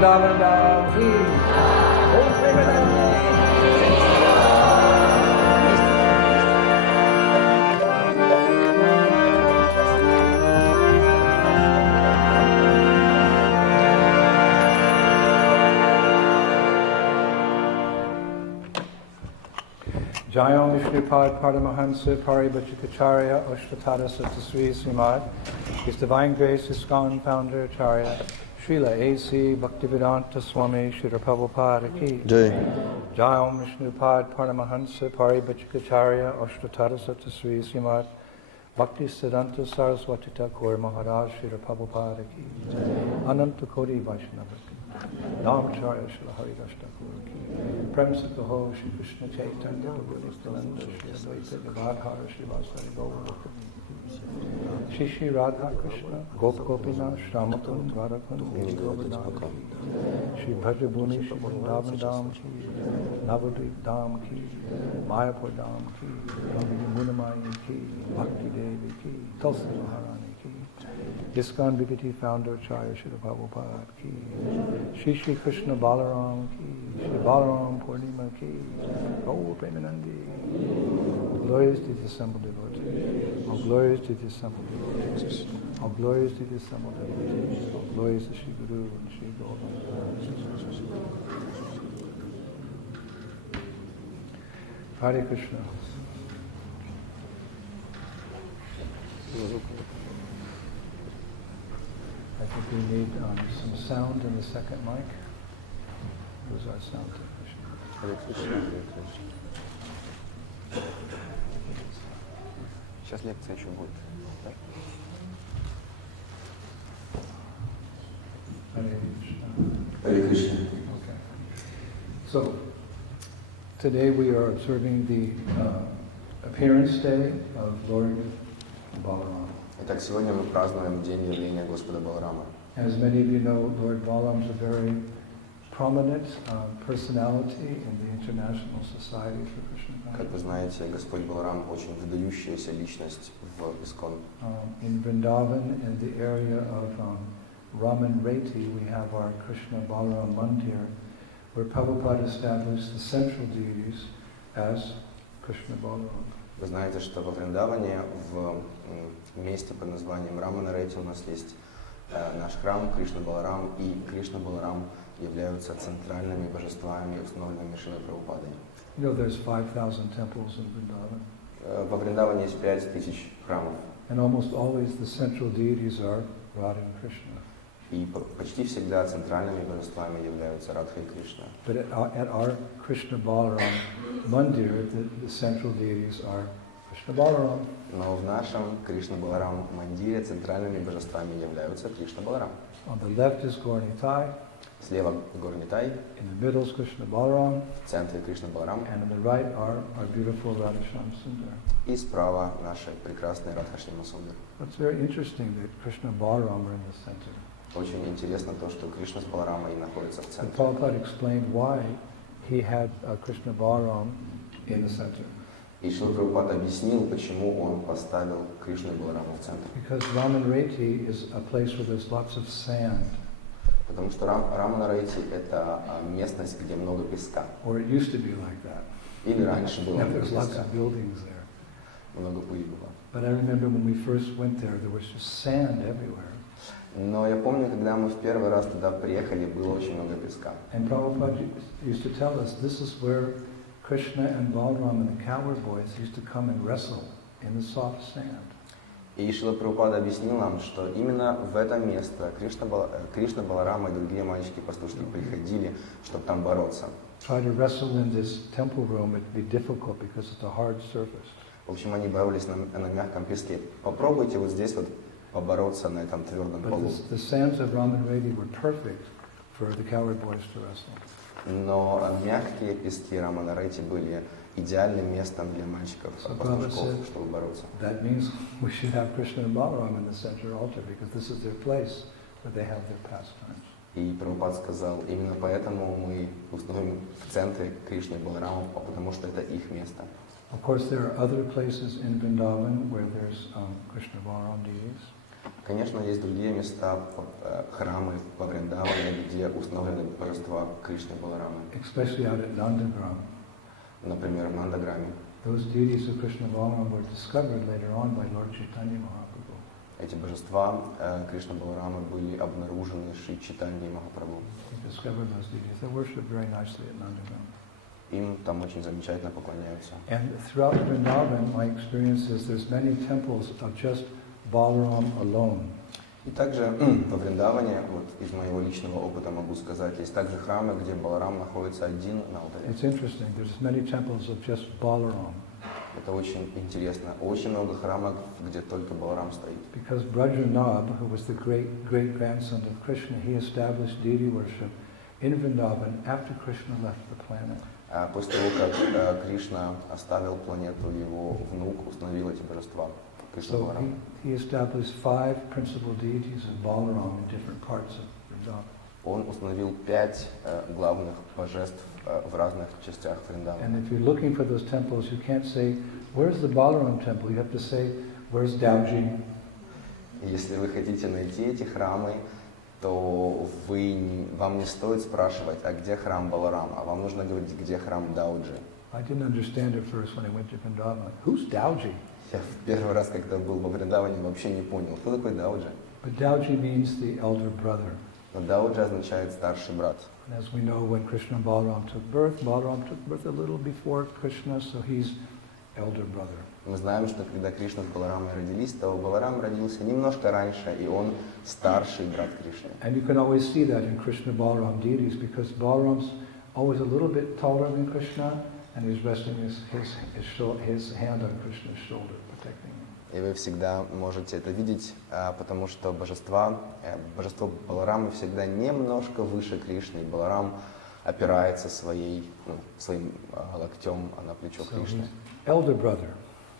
Vrindavan Dham ki. Om Premanandi. Jayam Vishnupad Paramahansa Paribhachikacharya Ashtatara Satasri Srimad, His Divine Grace ISKCON Founder Acharya Srila A.C. Bhaktivedanta Swami Srila Prabhupada Ki Jayam Vishnupad Paramahansa Paribhachikacharya Ashtatara Satasri Srimad, Bhakti Siddhanta Saraswati Thakur Maharaj Srila Prabhupada Ki Ananta Koti Vaishnava Namacharya Srila Haridas Thakur Ki Prem se kaho Shri Krishna Chaitanya Prabhu Nityananda Shri Advaita Gadadhara Shri Vasari Gaura Shri Shri Radha Krishna Gop Gopinath Shramakund Radhakund Govardhan Shri Bhajabhuni Shri Vrindavan Dham Ki Navadvip Dham Ki Mayapur Dham Ki Yamuni Munimai Ki Bhakti Devi Ki Tulsi Maharani Ki ISKCON Bhikati Founder Acharya Srila Prabhupada Ki Shri Shri Krishna Balaram Ki Shri Balaram Purnima Ki Gaur Premanandi. Glorious to the assembled devotees. All glorious to the assembled devotees. All glorious to the assembled devotees. All glorious to Shri Guru and Shri Govinda. Hare Krishna. I think we need some sound in the second mic. Who's our sound technician? Hare Krishna. Сейчас лекция еще будет. Да? Hare Krishna. Hare Krishna. Okay. So, today we are observing the appearance day of Lord Balaram. Итак, сегодня мы празднуем День явления Господа Баларама. As many of you know, Lord Balaram is a very prominent personality in the International Society for Krishna Consciousness. Как вы знаете, Господь Баларам очень выдающаяся личность в ISKCON. In Vrindavan, in the area of Raman Reti, we have our Krishna Balaram Mandir, where Prabhupada established the central deities as Krishna Balaram. Вы знаете, что во Вриндаване, в месте под названием Рамана-Рети, у нас есть наш храм Кришна Баларам, и Кришна Баларам являются центральными божествами, установленными Шрилой Прабхупадой. You know, there's 5,000 temples in Vrindavan. Во Вриндаване есть 5000 храмов. And almost always the central deities are Radha and Krishna. И почти всегда центральными божествами являются Радха и Кришна. But at our Krishna Balaram Mandir, the central deities are Krishna Balaram. Но в нашем Кришна Баларам Мандире центральными божествами являются Кришна Баларам. On the left is Gaur-Nitai. Слева Гор-Нитай. In the middle is Krishna Balaram. В центре Кришна Баларам. And on the right are our beautiful Radha-Shyam Sundar. И справа наши прекрасные Радха-Шьяма Сундар. It's very interesting that Krishna Balaram are in the center. Очень интересно то, что Кришна с Баларамой находятся в The центре. Prabhupada explained why he had Krishna Balaram in the center. И Шрила Прабхупада объяснил, почему он поставил Кришну и Баларама в центр. Because Raman Reti is a place where there's lots of sand. Потому что Рамана-Рейти – это местность, где много песка. Or it used to be like that. Или раньше было Now много there's lots песка, of buildings there. много пыли было. But I remember when we first went there was just sand everywhere. Но я помню, когда мы в первый раз туда приехали, было очень много песка. And Prabhupada used to tell us this is where Krishna and Balaram and the cowherd boys used to come and wrestle in the soft sand. И Шрила Прабхупада объяснил нам, что именно в это место Кришна, Баларама и другие мальчики-пастушки приходили, чтобы там бороться. Try to wrestle in this temple room, it'd be difficult because it's a hard surface. В общем, они боролись на мягком песке. Попробуйте вот здесь вот побороться на этом твердом полу. But the sands of Raman Reti were perfect for the cowherd boys to wrestle. Но мягкие пески Рамана-Рейти были идеальным местом для мальчиков-пастушков, чтобы бороться. That means we should have Krishna and Balaram in the center altar because this is their place where they have their pastimes. И Прабхупад сказал, именно поэтому мы установим в центре Кришны и Баларама, потому что это их место. Of course, there are other places in Vrindavan where there's Krishna Balaram deities. Конечно, есть другие места, храмы во Вриндаване, где установлены божества Кришны Баларамы. Especially out at Nandagram. Например, в Нандаграме. Those deities of Krishna Balaram were discovered later on by Lord Chaitanya Mahaprabhu. Эти божества Кришна Баларамы были обнаружены Шри Чайтаньей Махапрабху. He discovered those deities. They're worshipped very nicely at Nandagram. Им там очень замечательно поклоняются. And throughout Vrindavan, my experience is there's many temples of just Balaram alone. И также во Вриндаване, вот из моего личного опыта могу сказать, есть также храмы, где Баларам находится один на алтаре. It's interesting. There's many temples of just Balaram. Это очень интересно. Очень много храмов, где только Баларам стоит. Because Brajanab, who was the great-grandson of Krishna, he established deity worship in Vrindavan after Krishna left the planet. После того, как Кришна оставил планету, его внук установил эти божества. So he established 5 principal deities of Balaram in different parts of Vrindavan. Он установил 5 главных божеств в разных частях Вриндавана. And if you're looking for those temples, you can't say, where's the Balaram temple? You have to say, where's Dauji? И если вы хотите найти эти храмы, то вам не стоит спрашивать, а где храм Баларама, а вам нужно говорить, где храм Дауджи. I didn't understand it first when I went to Vrindavan. Like, who's Dauji? Я в первый раз, когда был во Вриндаване, вообще не понял, кто такой Дауджи. But Dauji means the elder brother. Но Дауджи означает старший брат. And as we know, when Krishna and Balaram took birth a little before Krishna, so he's elder brother. Мы знаем, что когда Кришна с Баларамой родились, то Баларам родился немножко раньше, и он старший брат Кришны. And you can always see that in Krishna Balaram deities, because Balaram's always a little bit taller than Krishna, and he's resting his hand on Krishna's shoulder, protecting him. И вы всегда можете это видеть, потому что божество Баларамы всегда немножко выше Кришны. Баларам опирается своим локтем на плечо Кришны. Elder brother.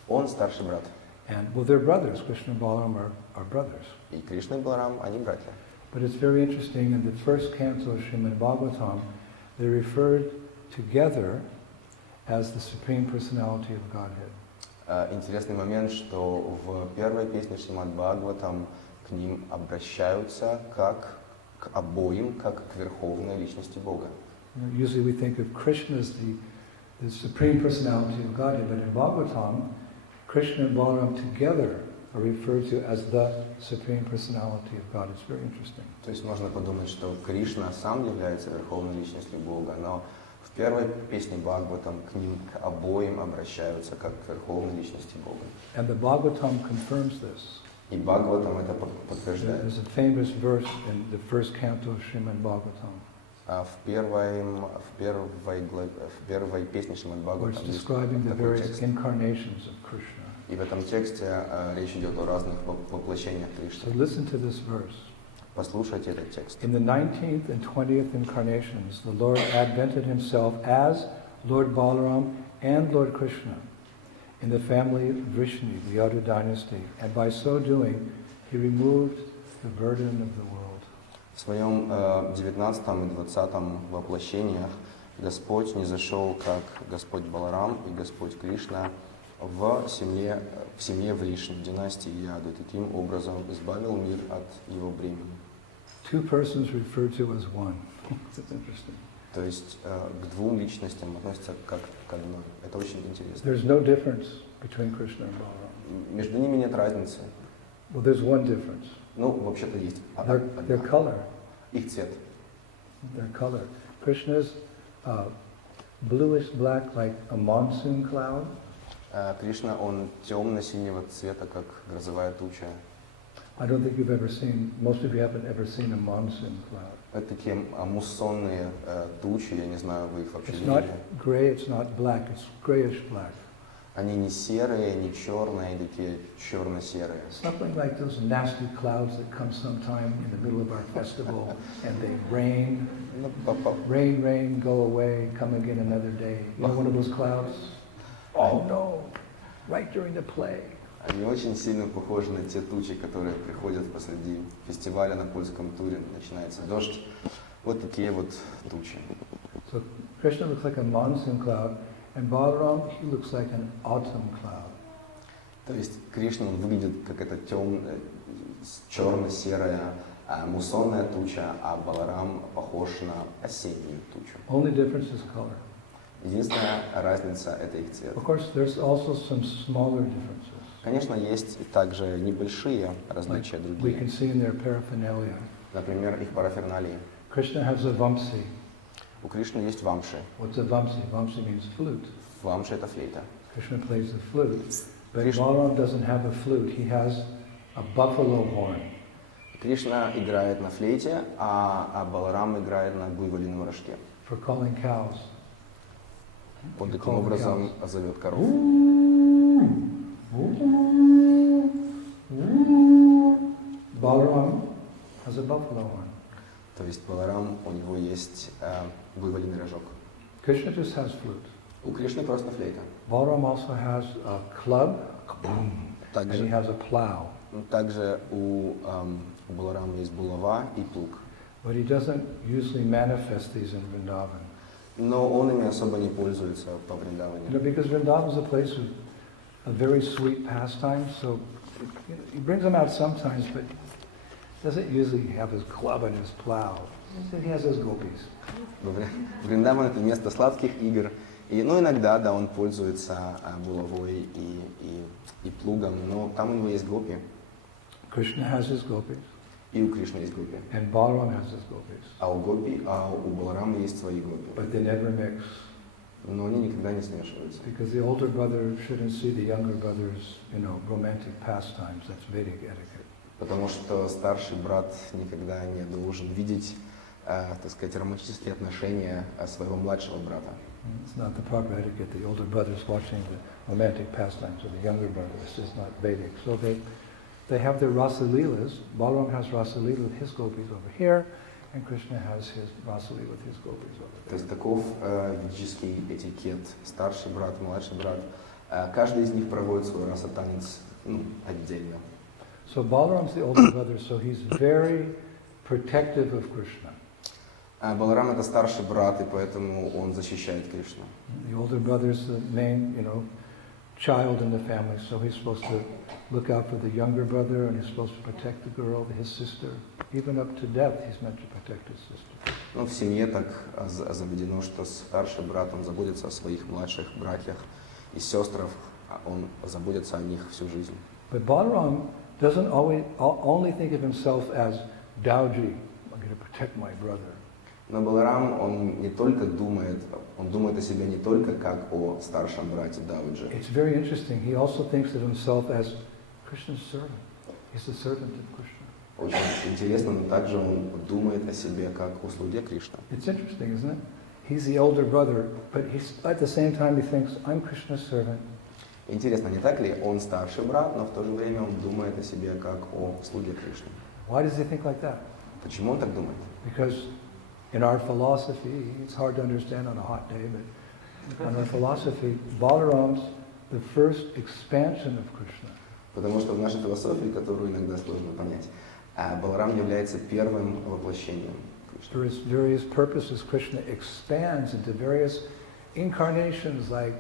Он старший брат. And well, they're brothers. Krishna and Balaram are brothers. И Кришна и Баларам, они братья. But it's very interesting, in the first canto of Srimad Bhagavatam, they're referred together as the Supreme Personality of Godhead. Интересный момент, что в первой песне Шримад Бхагаватам к ним обращаются как к обоим, как к верховной личности Бога. Usually we think of Krishna as the Supreme Personality of Godhead, but in Bhagavatam, Krishna and Balaram together are referred to as the Supreme Personality of God. It's very interesting. То есть можно подумать, что Кришна сам является верховной личностью Бога, но в первой песне Бхагаватам к ним, к обоим обращаются как к верховной личности Бога. And the Bhagavatam confirms this. И Бхагаватам это подтверждает. There's a famous verse in the first canto of Srimad Bhagavatam. В первой песне Шримад Where it's Бхагаватам есть describing the такой various текст. incarnations of Krishna. И в этом тексте речь идет о разных воплощениях So Кришны. listen to this verse. Послушайте этот текст. In the 19th and 20th incarnations, the Lord advented himself as Lord Balaram and Lord Krishna in the family of Vishnu, the Yadu dynasty, and by so doing, he removed the burden of the world. В своем 19 и 20 воплощениях Господь не зашел как Господь Баларам и Господь Кришна в семье Вришни, династии Яду, таким образом избавил мир от его бремени. Two persons referred to as one. That's interesting. То есть к двум личностям относятся как к одной. Это очень интересно. There's no difference between Krishna and Balaram. Между ними нет разницы. Well, there's one difference. Ну, вообще-то есть. Their color. Их цвет. Their color. Krishna's bluish black like a monsoon cloud. Кришна, он темно-синего цвета, как грозовая туча. I don't think you've ever seen, most of you haven't ever seen a monsoon cloud. Это такие муссонные тучи, я не знаю, вы их вообще It's not видели. gray, it's not black, it's grayish black. Они не серые, не черные, они такие черно-серые. Something like those nasty clouds that come sometime in the middle of our festival and they rain, rain, go away, come again another day. You know one of those clouds? Oh no, right during the play. Они очень сильно похожи на те тучи, которые приходят посреди фестиваля на польском туре. Начинается дождь. Вот такие вот тучи. So Krishna looks like a monsoon cloud, and Balaram, he looks like an autumn cloud. То есть Кришна, он выглядит как эта черно-серая муссонная туча, а Баларам похож на осеннюю тучу. Only difference is color. Единственная разница — это их цвет. Of course, there's also some smaller differences. Конечно, есть также небольшие различия We другие. can see in their paraphernalia. Например, их параферналии. Krishna has a vamsi. У Кришны есть вамши. What's a vamsi? Vamsi means flute. Вамши — это флейта. Krishna plays the flute. But Krishna- Balaram doesn't have a flute. He has a buffalo horn. Кришна играет на флейте, а Баларам играет на буйволином рожке. For calling cows. Он таким образом зовет коров. Balaram has a buffalo horn. То есть Баларам, у него есть буйволиный рожок. Krishna just has flute. У Кришны просто флейта. Balaram also has a club, and he Также, has a plow. также у Баларама есть булава и плуг. But he doesn't usually manifest these in Vrindavan. Но он ими особо не пользуется по You know, Вриндаване. because Vrindavan is a place of a very sweet pastime, so he brings them out sometimes, but doesn't usually have his club and his plow. He has his gopis. Вриндаван — это место сладких игр. И, ну, иногда, да, он пользуется булавой и плугом, но там у него есть гопи, Krishna has his gopis, и у Кришны есть гопи. and Balaram has his gopis, А у Баларама есть свои гопи. but they never mix, Но они никогда не смешиваются. because the older brother shouldn't see the younger brother's, romantic pastimes. That's Vedic etiquette. Потому что старший брат никогда не должен видеть, так сказать, романтические отношения своего младшего брата. It's not the proper etiquette. The older brother's watching the romantic pastimes of the younger brother. It's just not Vedic. So they have their Rasa Leelas. Balaram has Rasa Leela with his gopis over here, and Krishna has his Rasa Leela with his gopis over То there. есть таков ведический этикет. Старший брат, младший брат. Каждый из них проводит свой раса-танец отдельно. So Balaram's the older brother, so he's very protective of Krishna. Баларам — это старший брат, и поэтому он защищает Кришну. The older brother's the main, child in the family, so he's supposed to look out for the younger brother, and he's supposed to protect the girl, his sister. Even up to death, he's meant to protect his sister. Ну, в семье так заведено, что старший брат, он заботится о своих младших братьях и сестрах, он заботится о них всю жизнь. But Balaram doesn't only think of himself as Dauji, I'm going to protect my brother. Но Баларам, он не только думает, он думает о себе не только как о старшем брате Дауджи. It's very interesting. He also thinks of himself as Krishna's servant. He's the servant of Krishna. Очень интересно, но также он думает о себе как о слуге Кришны. It's interesting, isn't it? He's the older brother, but at the same time he thinks, I'm Krishna's servant. Интересно, не так ли? Он старший брат, но в то же время он думает о себе как о слуге Кришны. Why does he think like that? Почему он так думает? Because in our philosophy, it's hard to understand on a hot day, but in our philosophy, Balaram's the first expansion of Krishna. Потому что в нашей философии, которую иногда сложно понять, Баларам является первым воплощением Кришны. For his various purposes, Krishna expands into various incarnations like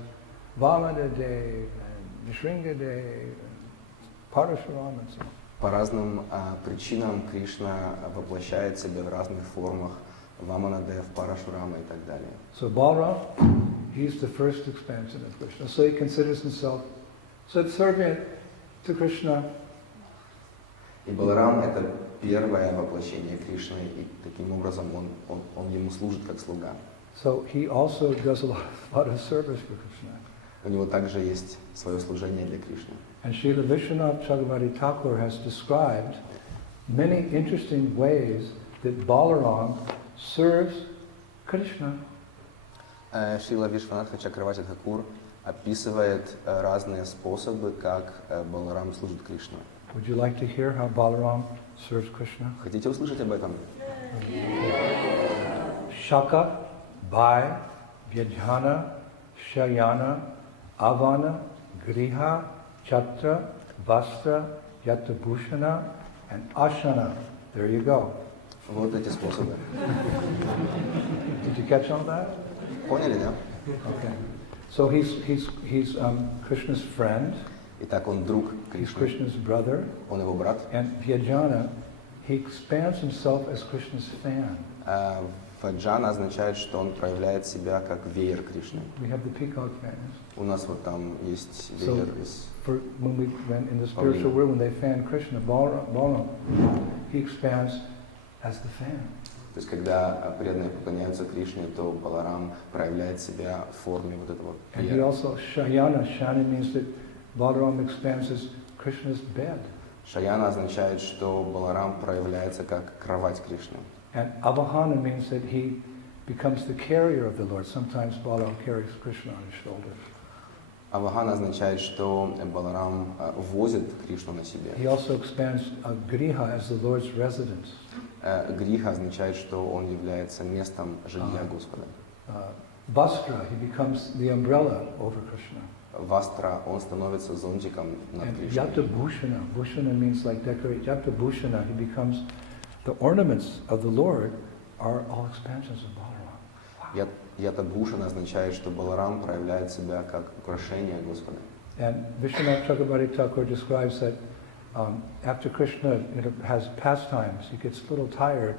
Vamanadev and Nishringadev and Parashuram and so on. По разным причинам Кришна воплощает себя в разных формах, Ваманадев, Парашурама и так далее. So Balaram, he's the first expansion of Krishna. So he considers himself subservient to Krishna. И Баларам — это первое воплощение Кришны, и таким образом он ему служит как слуга. So he also does a lot of service for Krishna. У него также есть свое служение для Кришны. And Srila Vishwanath Chakravarti Thakur has described many interesting ways that Balaram serves Krishna. Шрила Вишванатха Чакравати Тхакур описывает разные способы, как Баларам служит Кришне. Would you like to hear how Balaram serves Krishna? Хотите услышать об этом? Shaka, Bhai, Vyajhana, Shayana, Avana, Griha, Chatra, Vastra, Yatabhushana, and Ashana. There you go. Вот эти способы. Did you catch all that? Поняли, да? Okay. So he's Krishna's friend. Итак, он друг He's Кришны, Krishna's brother. он его брат. And Vyajana, he expands himself as Krishna's fan. Ваджана означает, что он проявляет себя как веер Кришны. We have the peacock fans. У нас вот там есть So, веер из... when we went in the spiritual world, when they fan Krishna, Balaram, he expands as the fan. То есть, когда преданные поклоняются Кришне, то Баларам проявляет себя в форме вот этого And he веера. also, Shayana means that Balaram expands as Krishna's bed. Шаяна означает, что Баларам проявляется как кровать Кришны. And Avahana means that he becomes the carrier of the Lord. Sometimes Balaram carries Krishna on his shoulders. Авахан означает, что Баларам возит Кришну на себе. He also expands Griha as the Lord's residence. Гриха означает, что он является местом жилья Господа. Vastra, he becomes the umbrella over Krishna. Вастра, он становится зонтиком над And Кришной. Yata Bhushana, Bhushana means like decorate. Yata Bhushana, he becomes the ornaments of the Lord are all expansions of Balaram. Ятабхушана означает, что Баларам проявляет себя как украшение Господа. And Vishwanath Chakrabarti Thakur describes that after Krishna has pastimes, he gets a little tired,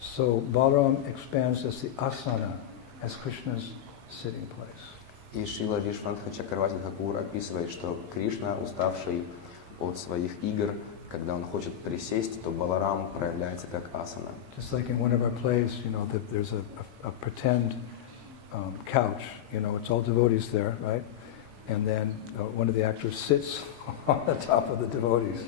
so Balaram expands as the asana, as Krishna's sitting place. И Шрила Вишванатха Чакраварти Тхакур описывает, что Кришна, уставший от своих игр, когда он хочет присесть, то Баларам проявляется как асана. Just like in one of our plays, that there's a pretend couch, it's all devotees there, right? And then one of the actors sits on the top of the devotees,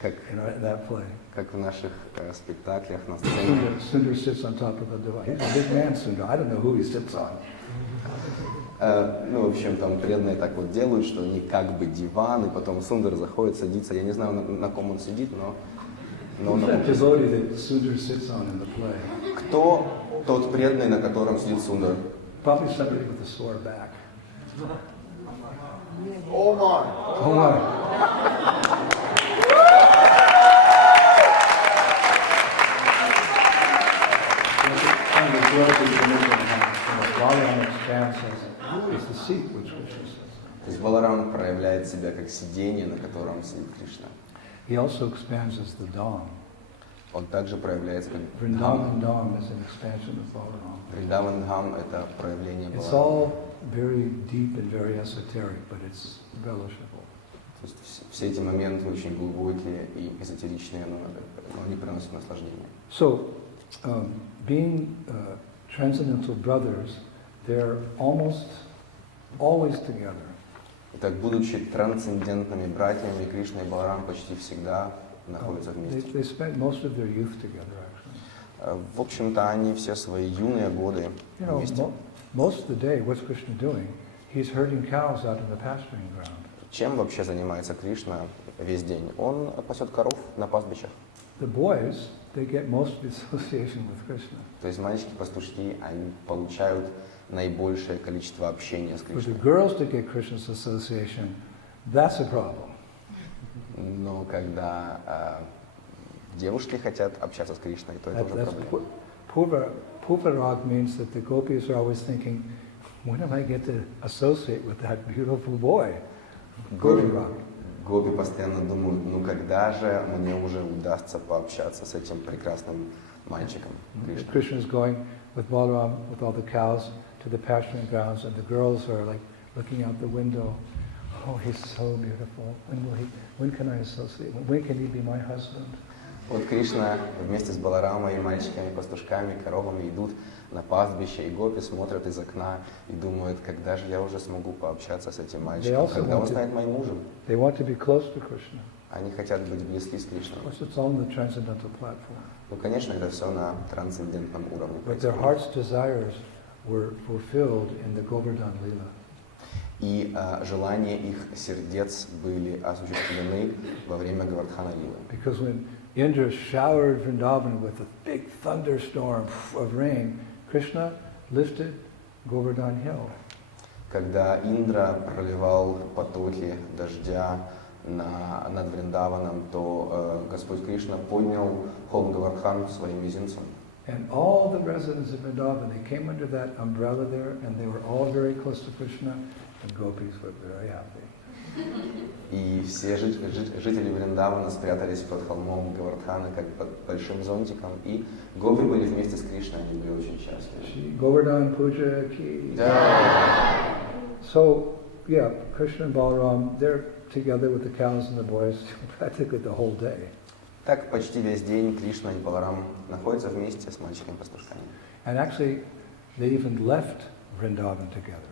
Как, in that play. как в наших спектаклях на сцене. Sundar sits on top of the devotees. He's a big man, Sundar. I don't know who he sits on. В общем, там преданные так вот делают, что они как бы диван, и потом Сундар заходит, садится. Я не знаю, на ком он сидит, но Who's that devotee that Sundar sits on in the play? кто тот преданный, на котором сидит Сундар? Probably somebody with a sore back. Oh my. Oh my. Balaram expands as the seat which Krishna sits on. То есть Баларам проявляет себя как сиденье, на котором сидит Кришна. He also expands as the Dham. Он также проявляется как Vrindavan Dham is an expansion of Balaram. Вриндаван Дхам — это проявление It's Баларама. all very deep and very esoteric, but it's relishable. То есть все эти моменты очень глубокие и эзотеричные, но они приносят наслаждение. So, being transcendental brothers, they're almost always together. Итак, будучи трансцендентными братьями, Кришна и Баларам почти всегда находятся вместе. They spent most of their youth together, actually. В общем-то, они все свои юные годы вместе. Most of the day, what's Krishna doing? He's herding cows out in the pasturing ground. Чем вообще занимается Кришна весь день? Он пасет коров на пастбищах. The boys, they get most of the association with Krishna. То есть мальчики-пастушки, они получают наибольшее количество общения с For the Кришной. girls to get Krishna's association, that's a problem. Но когда девушки хотят общаться с Кришной, то это уже That's проблема. Purvarag means that the gopis are always thinking, when am I get to associate with that beautiful boy? Purvarag. Гопи постоянно думают, когда же мне уже удастся пообщаться с этим прекрасным мальчиком Кришной. Krishna is going with Balaram, with all the cows, to the pasturing grounds, and the girls are like looking out the window. Oh, he's so beautiful. When can I associate? When can he be my husband? Вот Кришна вместе с Баларамой, мальчиками, пастушками, коровами идут на пастбище, и гопи смотрят из окна и думают, когда же я уже смогу пообщаться с этим мальчиком, когда он станет моим мужем. They want to be close to Krishna. Они хотят быть близки с Кришной. Of course, it's all on the transcendental platform. Ну, конечно, это все на трансцендентном уровне But their происходит. heart's desires were fulfilled in the Govardhan Lila. И желания их сердец были осуществлены во время Гавардхана Лилы. Because when Indra showered Vrindavan with a big thunderstorm of rain, Krishna lifted Govardhan Hill. Когда Индра проливал потоки дождя над Вриндаваном, то Господь Кришна поднял холм Гавардхан своим мизинцем. And all the residents of Vrindavan, they came under that umbrella there, and they were all very close to Krishna, and gopis were very happy. И И все жители Вриндавана спрятались под холмом Гавардхана, как под большим зонтиком. И гопи были вместе с Кришной, они были очень счастливы. Govardhan Puja ki. Да. So, yeah, Krishna and Balaram, they're together with the cows and the boys practically the whole day. Так почти весь день Кришна и Баларам находятся вместе с мальчиками-пастушками. And actually, they even left Vrindavan together.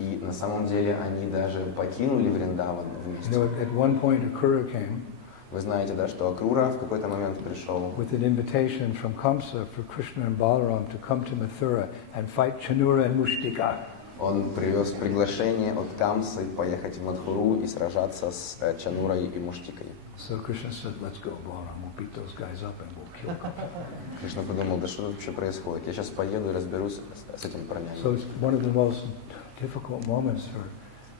И на самом деле они даже покинули Вриндаван вместе. You know, at one point, Akura came Вы знаете, да, что Акрура в какой-то момент пришел with an invitation from Kamsa for Krishna and Balaram to come to Mathura and fight Chanura and Mushtika. Он привез приглашение от Камсы поехать в Мадхуру и сражаться с Чанурой и Муштикой. So Krishna said, let's go, Balaram, we'll beat those guys up and we'll kill them. Кришна подумал, да что тут вообще происходит? Я сейчас поеду и разберусь с этим парнями. So it's one of the most difficult moments for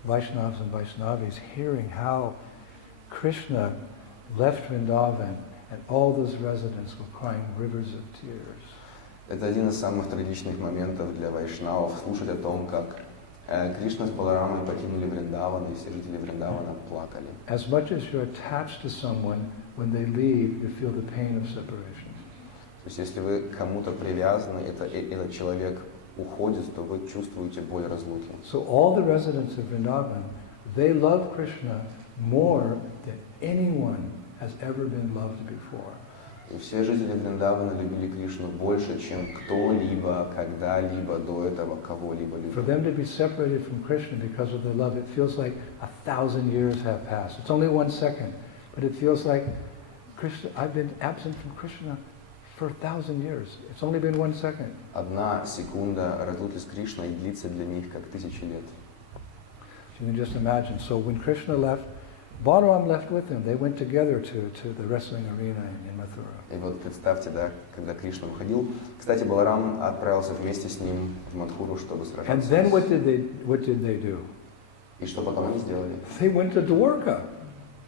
Vaishnavas and Vaishnavis, hearing how Krishna left Vrindavan and all those residents were crying rivers of tears. Это один из самых трагичных моментов для вайшнавов, слушать о том, как Кришна с Баларамой покинули Вриндаван, и все жители Вриндавана плакали. As much as you're attached to someone, when they leave, you feel the pain of separation. То есть если вы к кому-то привязаны, этот человек уходит, то вы чувствуете боль разлуки. So all the residents of Vrindavan, they love Krishna more than anyone has ever been loved before. И все жители Вриндавана любили Кришну больше, чем кто-либо, когда-либо до этого кого-либо For любил. them to be separated from Krishna because of their love, it feels like 1,000 years have passed. It's only 1 second, but it feels like Krishna. I've been absent from Krishna for 1,000 years. It's only been 1 second. Одна секунда разлуки с Кришной длится для них как 1000 лет. You can just imagine. So when Krishna left, Balaram left with him. They went together to the wrestling arena in Mathura. И вот представьте, да, когда Кришна уходил. Кстати, Баларам отправился вместе с ним в Мадхуру, чтобы And сражаться. then what did they do? И что потом они сделали? They went to Dwarka.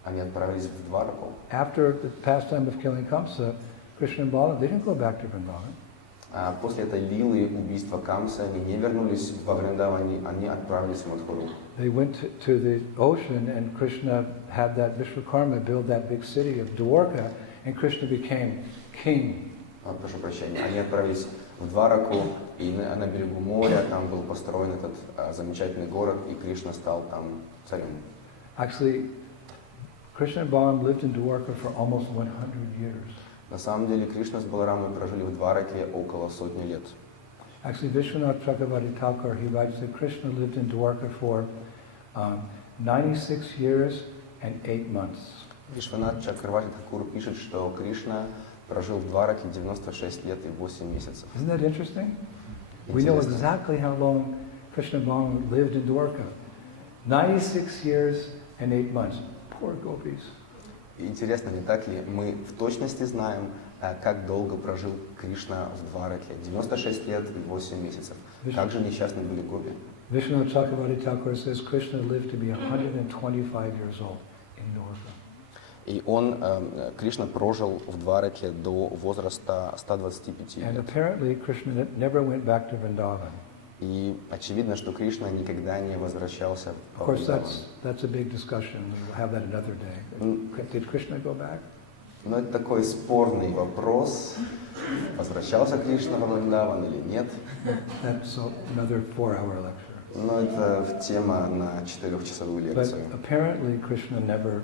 Они отправились в Двараку. After the pastime of killing Kamsa, Krishna and Balaram, they didn't go back to Vrindavan. А после этой лилы, убийства Камсы, они не вернулись во Вриндаван, они отправились в Мадхуру. They went to the ocean, and Krishna had that Vishwakarma build that big city of Dwarka, and Krishna became king. Прошу прощения. Они отправились в Двараку, и на берегу моря там был построен этот замечательный город, и Кришна стал там царем. Actually, Krishna and Balaram lived in Dwarka for almost 100 years. На самом деле Кришна с Баларамой прожили в Двараке около 100 лет. Actually, Vishwanath Chakravarti Thakur, he writes that Krishna lived in Dwarka for 96 years and 8 months. Вишванат Чакраварти Тхакур пишет, что Кришна прожил в Двараке 96 лет и 8 месяцев. Isn't that interesting? We know Интересно. exactly how long Krishna and Balaram lived in Dwarka. 96 years and 8 months. Poor gopis. Интересно, не так ли? Мы в точности знаем, как долго прожил Кришна в Двараке. 96 лет и 8 месяцев. Как же несчастны были гопи. Vishwanath Chakravarti Thakur says Krishna lived to be 125 years old in Dwarka. И он, Кришна, прожил в Двараке до возраста 125 And лет. apparently Krishna never went back to Vrindavan. И очевидно, что Кришна никогда не возвращался Of в course, Вриндаван. that's a big discussion. We'll have that another day. Did Krishna go back? Но это такой спорный вопрос. Возвращался Кришна во Вриндаван или нет? That's another 4-hour lecture. Но это тема на 4-часовую But лекцию. apparently Krishna never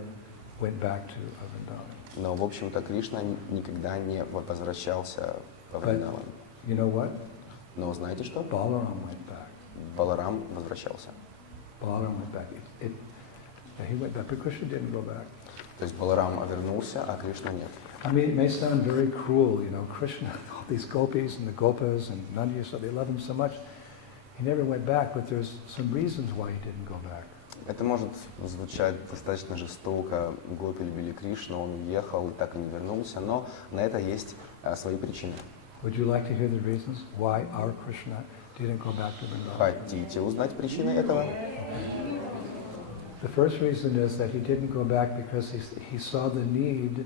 went back to Vrindavan. Но, в общем-то, Кришна никогда не возвращался во But Вриндаван. you know what? Но знаете что? Balaram went back. Баларам возвращался. Balaram went back. He went back, but Krishna didn't go back. То есть Баларам вернулся, а Кришна нет. I mean, it may sound very cruel, you know, Krishna, all these gopis and the gopas and Nandi, so they love him so much. He never went back, but there's some reasons why he didn't go back. Это может звучать достаточно жестоко. Гопи любили Кришну, он уехал и так и не вернулся, но на это есть свои причины. Would you like to hear the reasons why our Krishna didn't go back to Vrindavan? Хотите узнать причины этого? The first reason is that he didn't go back because he saw the need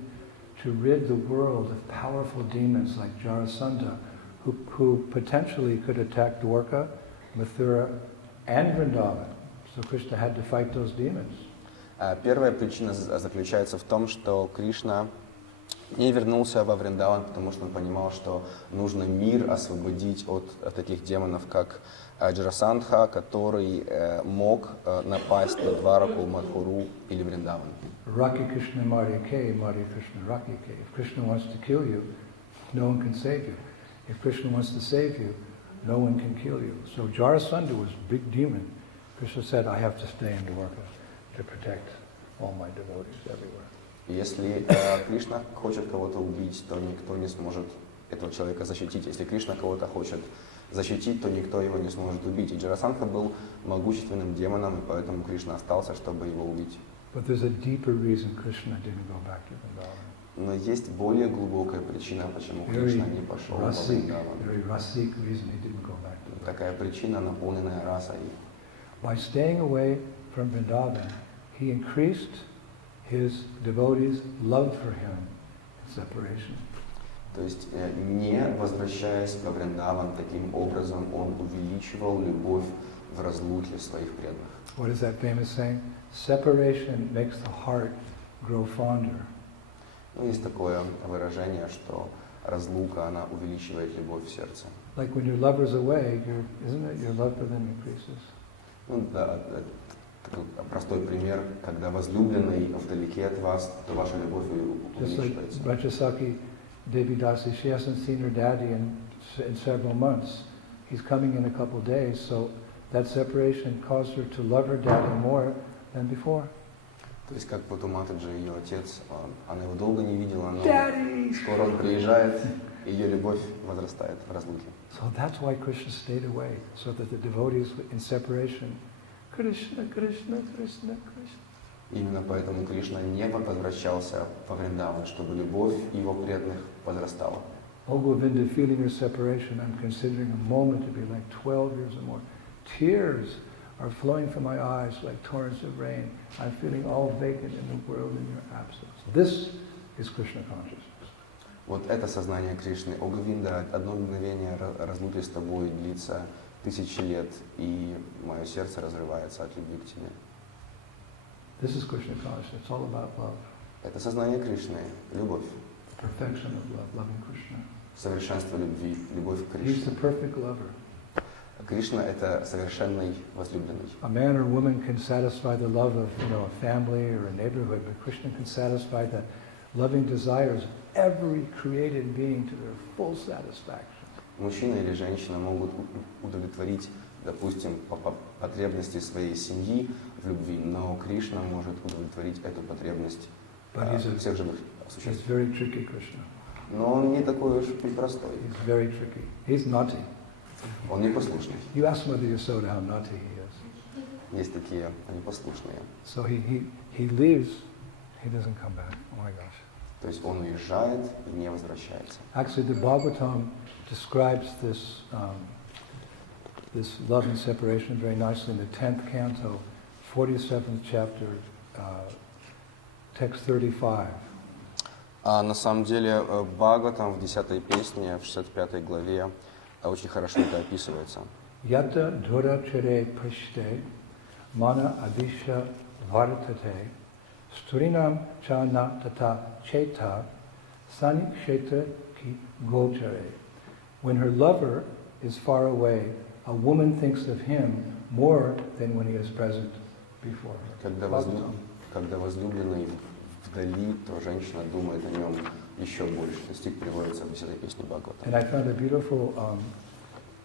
to rid the world of powerful demons like Jarasandha, who potentially could attack Dwarka, Mathura, and Vrindavan. So Krishna had to fight those demons. Первая причина заключается в том, что Кришна не вернулся во Вриндаван, потому что он понимал, что нужно мир освободить от таких демонов, как Джарасандха, который мог напасть на Двараку, Мадхуру или Вриндаван. Raki Krishna Mari Ke, Mari Krishna Raki Ke. If Krishna wants to kill you, no one can save you. If Krishna wants to save you, no one can kill you. So Jarasandha was a big demon. Krishna said, I have to stay in Dwarka to protect all my devotees everywhere. Если Кришна хочет кого-то убить, то никто не сможет этого человека защитить. Если Кришна кого-то хочет защитить, то никто его не сможет убить. И Джарасандха был могущественным демоном, и поэтому Кришна остался, чтобы его убить. But there's a deeper reason Krishna didn't go back to Vrindavan. Но есть более глубокая причина, почему Кришна не пошел во Вриндаван. Такая причина, наполненная расой. By staying away from Vrindavan, he increased his devotees' love for him in separation. То есть, не возвращаясь во Вриндаван, таким образом он увеличивал любовь в разлуке своих преданных. What is that famous saying? Separation makes the heart grow fonder. Ну, есть такое выражение, что разлука, она увеличивает любовь в сердце. Like when your lover's away, isn't it? Your love for them increases. Ну, да, такой простой пример, когда возлюбленный вдалеке от вас, то ваша любовь увеличивается. Just like Rajasaki Devi Dasi, she hasn't seen her daddy in several months. He's coming in a couple days, so that separation caused her to love her daddy more than before. То есть как вот у Матаджи, ее отец, она его долго не видела, но скоро он приезжает, и ее любовь возрастает в разлуке. So that's why Krishna stayed away, so that the devotees in separation, Krishna, Krishna, Krishna, Krishna. Именно поэтому Кришна не возвращался во Вриндаван, чтобы любовь его преданных возрастала. Oh Govinda, feeling your separation, I'm considering a moment to be like 12 years or more. Tears are flowing from my eyes like torrents of rain. I'm feeling all vacant in the world in your absence. This is Krishna consciousness. Вот это сознание Кришны. О Говинда, одно мгновение разлуки с тобой длится 1000 лет, и мое сердце разрывается от любви к тебе. This is Krishna consciousness. It's all about love. Это сознание Кришны, любовь. Perfection of love, loving Krishna. Совершенство любви, любовь к He's the Кришне. perfect lover. Кришна — это совершенный возлюбленный. A man or woman can satisfy the love of, a family or a neighborhood, but Krishna can satisfy the loving desires of every created being to their full satisfaction. Мужчина или женщина могут удовлетворить, допустим, потребности своей семьи в любви, но Кришна может удовлетворить эту потребность всех живых существ. He's very tricky, Krishna. Но он не такой уж и простой. He's very tricky. He's naughty. Он непослушный. You ask Mother Yasoda how naughty he is. Есть такие непослушные. So he leaves, he doesn't come back. Oh my gosh. То есть он уезжает и не возвращается. Actually, the Bhagavatam describes this love and separation very nicely in the 10th canto, 47th chapter, text 35. А на самом деле Бхагаватам в 10-й песне, в 65-й главе очень хорошо это описывается. Yata dhura chare prishte mana abhisha vartate sturinam chana tata cheta saniksheta ki gochare. When her lover is far away, a woman thinks of him more than when he is present before her. Когда возлюбленный вдали, то женщина думает о нем еще больше. Стих приводится в 10-й песне Бхагаватам. And I found a beautiful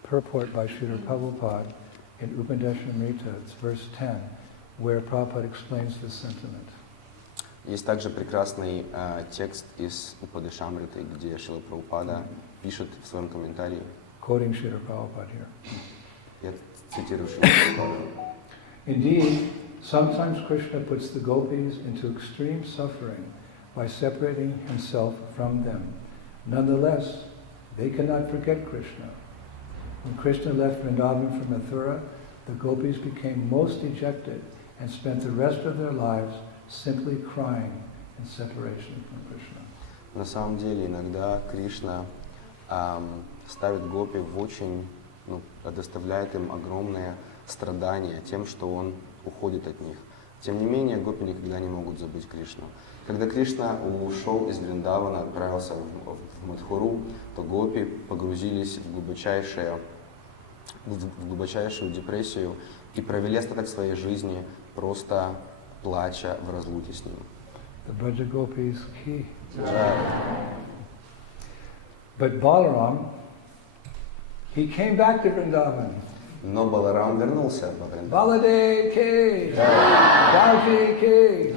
purport by Srila Prabhupada in Upanishadamrita, it's verse 10, where Prabhupada explains this sentiment. Есть также прекрасный текст из Упадешамриты, где Шрила Прабхупада пишет в своем комментарии. Quoting Srila Prabhupada here. Я цитирую Шрила Прабхупаду. Indeed, sometimes Krishna puts the gopis into extreme suffering by separating himself from them. Nonetheless, they cannot forget Krishna. When Krishna left Vrindavan for Mathura, the gopis became most dejected and spent the rest of their lives simply crying in separation from Krishna. На самом деле, иногда Кришна ставит гопи в очень, доставляет им огромные страдания тем, что он уходит от них. Тем не менее, гопи никогда не могут забыть Кришну. Когда Кришна ушел из Вриндавана, отправился в Мадхуру, то гопи погрузились в глубочайшую депрессию и провели остаток своей жизни, просто плача в разлуке с ним. The Braja Gopis ki. But Balaram, he came back to Vrindavan. Но Баларам вернулся во Вриндаван. Baladev ki, Daji ki.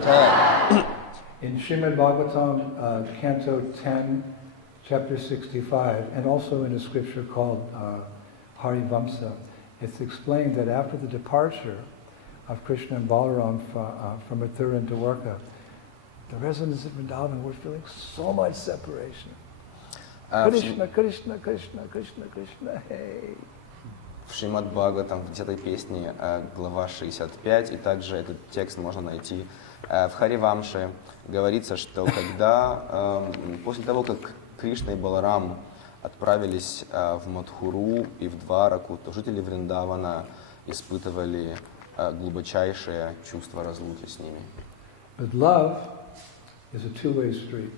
In Srimad Bhagavatam, Canto 10, Chapter 65, and also in a scripture called Harivamsa, it's explained that after the departure of Krishna and Balaram from Mathura and Dwarka, the residents of Vrindavan were feeling so much separation. Krishna, Krishna, Krishna, Krishna, Krishna, hey. В Шримад Бхагаватам, в 10 песне, глава 65, и также этот текст можно найти в Харивамше. Говорится, что когда, после того, как Кришна и Баларам отправились в Мадхуру и в Двараку, то жители Вриндавана испытывали глубочайшее чувство разлуки с ними. But love is a two-way street.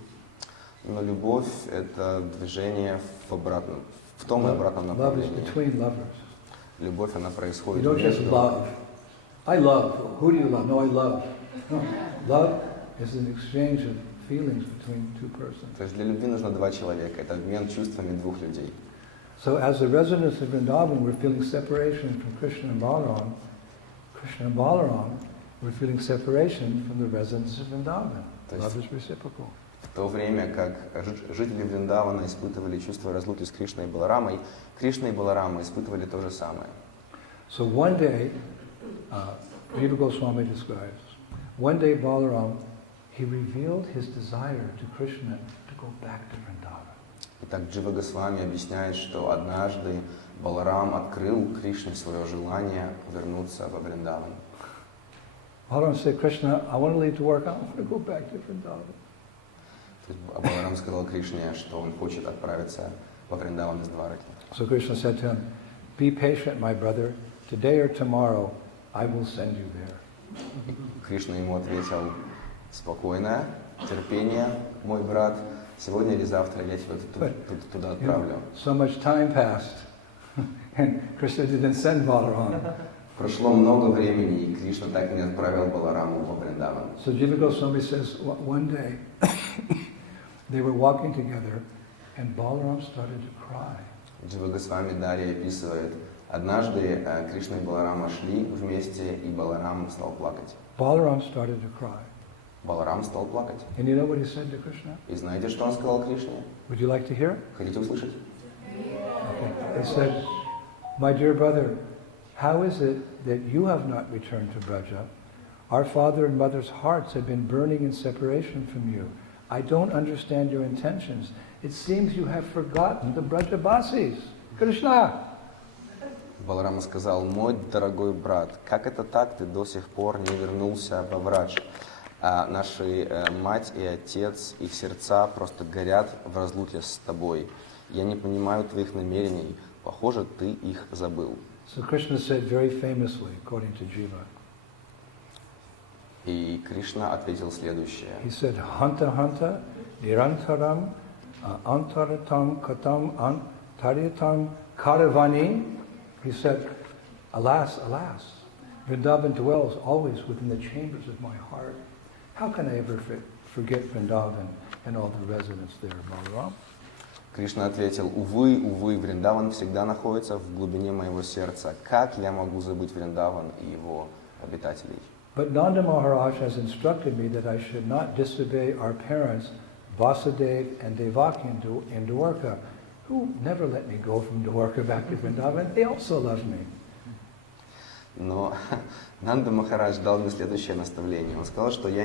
Но любовь — это движение в том и обратном направлении. Love is between lovers. Любовь, она You происходит don't just между... love. I love. Who do you love? No, I love. No, love is an exchange of feelings between two persons. То есть для любви нужно два человека. Это обмен чувствами двух людей. So as the residents of Vrindavan were feeling separation from Krishna and Balaram were feeling separation from the residents of Vrindavan. Love is reciprocal. В то время как жители Вриндавана испытывали чувство разлуки с Кришной и Баларамой, Кришна и Баларама испытывали то же самое. So one day, Jiva Goswami describes, one day Balaram, he revealed his desire to Krishna to go back to Vrindavan. Итак, Джива Госвами объясняет, что однажды Баларам открыл Кришне свое желание вернуться во Вриндаван. Balaram said, Krishna, I want to leave Dwarka, I want to go back to Vrindavan. Баларам сказал Кришне, что он хочет отправиться во Вриндаван из Двараки. So Krishna said to him, be patient, my brother, today or tomorrow I will send you there. Кришна ему ответил: спокойно, терпение, мой брат, сегодня или завтра я тебя туда отправлю. So much time passed, and Krishna didn't send Balaram. Прошло много времени, и Кришна так и не отправил Балараму во Вриндаван. So Jiva Goswami says, one day they were walking together, and Balaram started to cry. Джива Госвами далее описывает: однажды Кришна и Баларама шли вместе, и Баларам стал плакать. Balaram started to cry. Баларам стал плакать. And you know what he said to Krishna? И знаете, что он сказал Кришне? Would you like to hear? Хотите услышать? Okay. He said, my dear brother, how is it that you have not returned to Braja? Our father and mother's hearts have been burning in separation from you. I don't understand your intentions. It seems you have forgotten the Brajabasis. Krishna! Баларама сказал: мой дорогой брат, как это так, ты до сих пор не вернулся во Врадж? Наши мать и отец, их сердца просто горят в разлуке с тобой. Я не понимаю твоих намерений. Похоже, ты их забыл. So Krishna said very famously, according to Jiva, И Кришна ответил следующее. he said, Hanta Hanta Nirantaram Antaratam Katam Antaritam Karavani. He said, alas, alas, Vrindavan dwells always within the chambers of my heart. How can I ever forget Vrindavan and all the residents there, Balaram? Кришна ответил: увы, увы, Вриндаван всегда находится в глубине моего сердца. Как я могу забыть Вриндаван и его обитателей? But Nanda Maharaj has instructed me that I should not disobey our parents, Vasudev and Devaki in Dwarka, who never let me go from Dwarka back to Vrindavan. They also love me. Но Нанда Махарадж дал мне следующее наставление. Он сказал, что я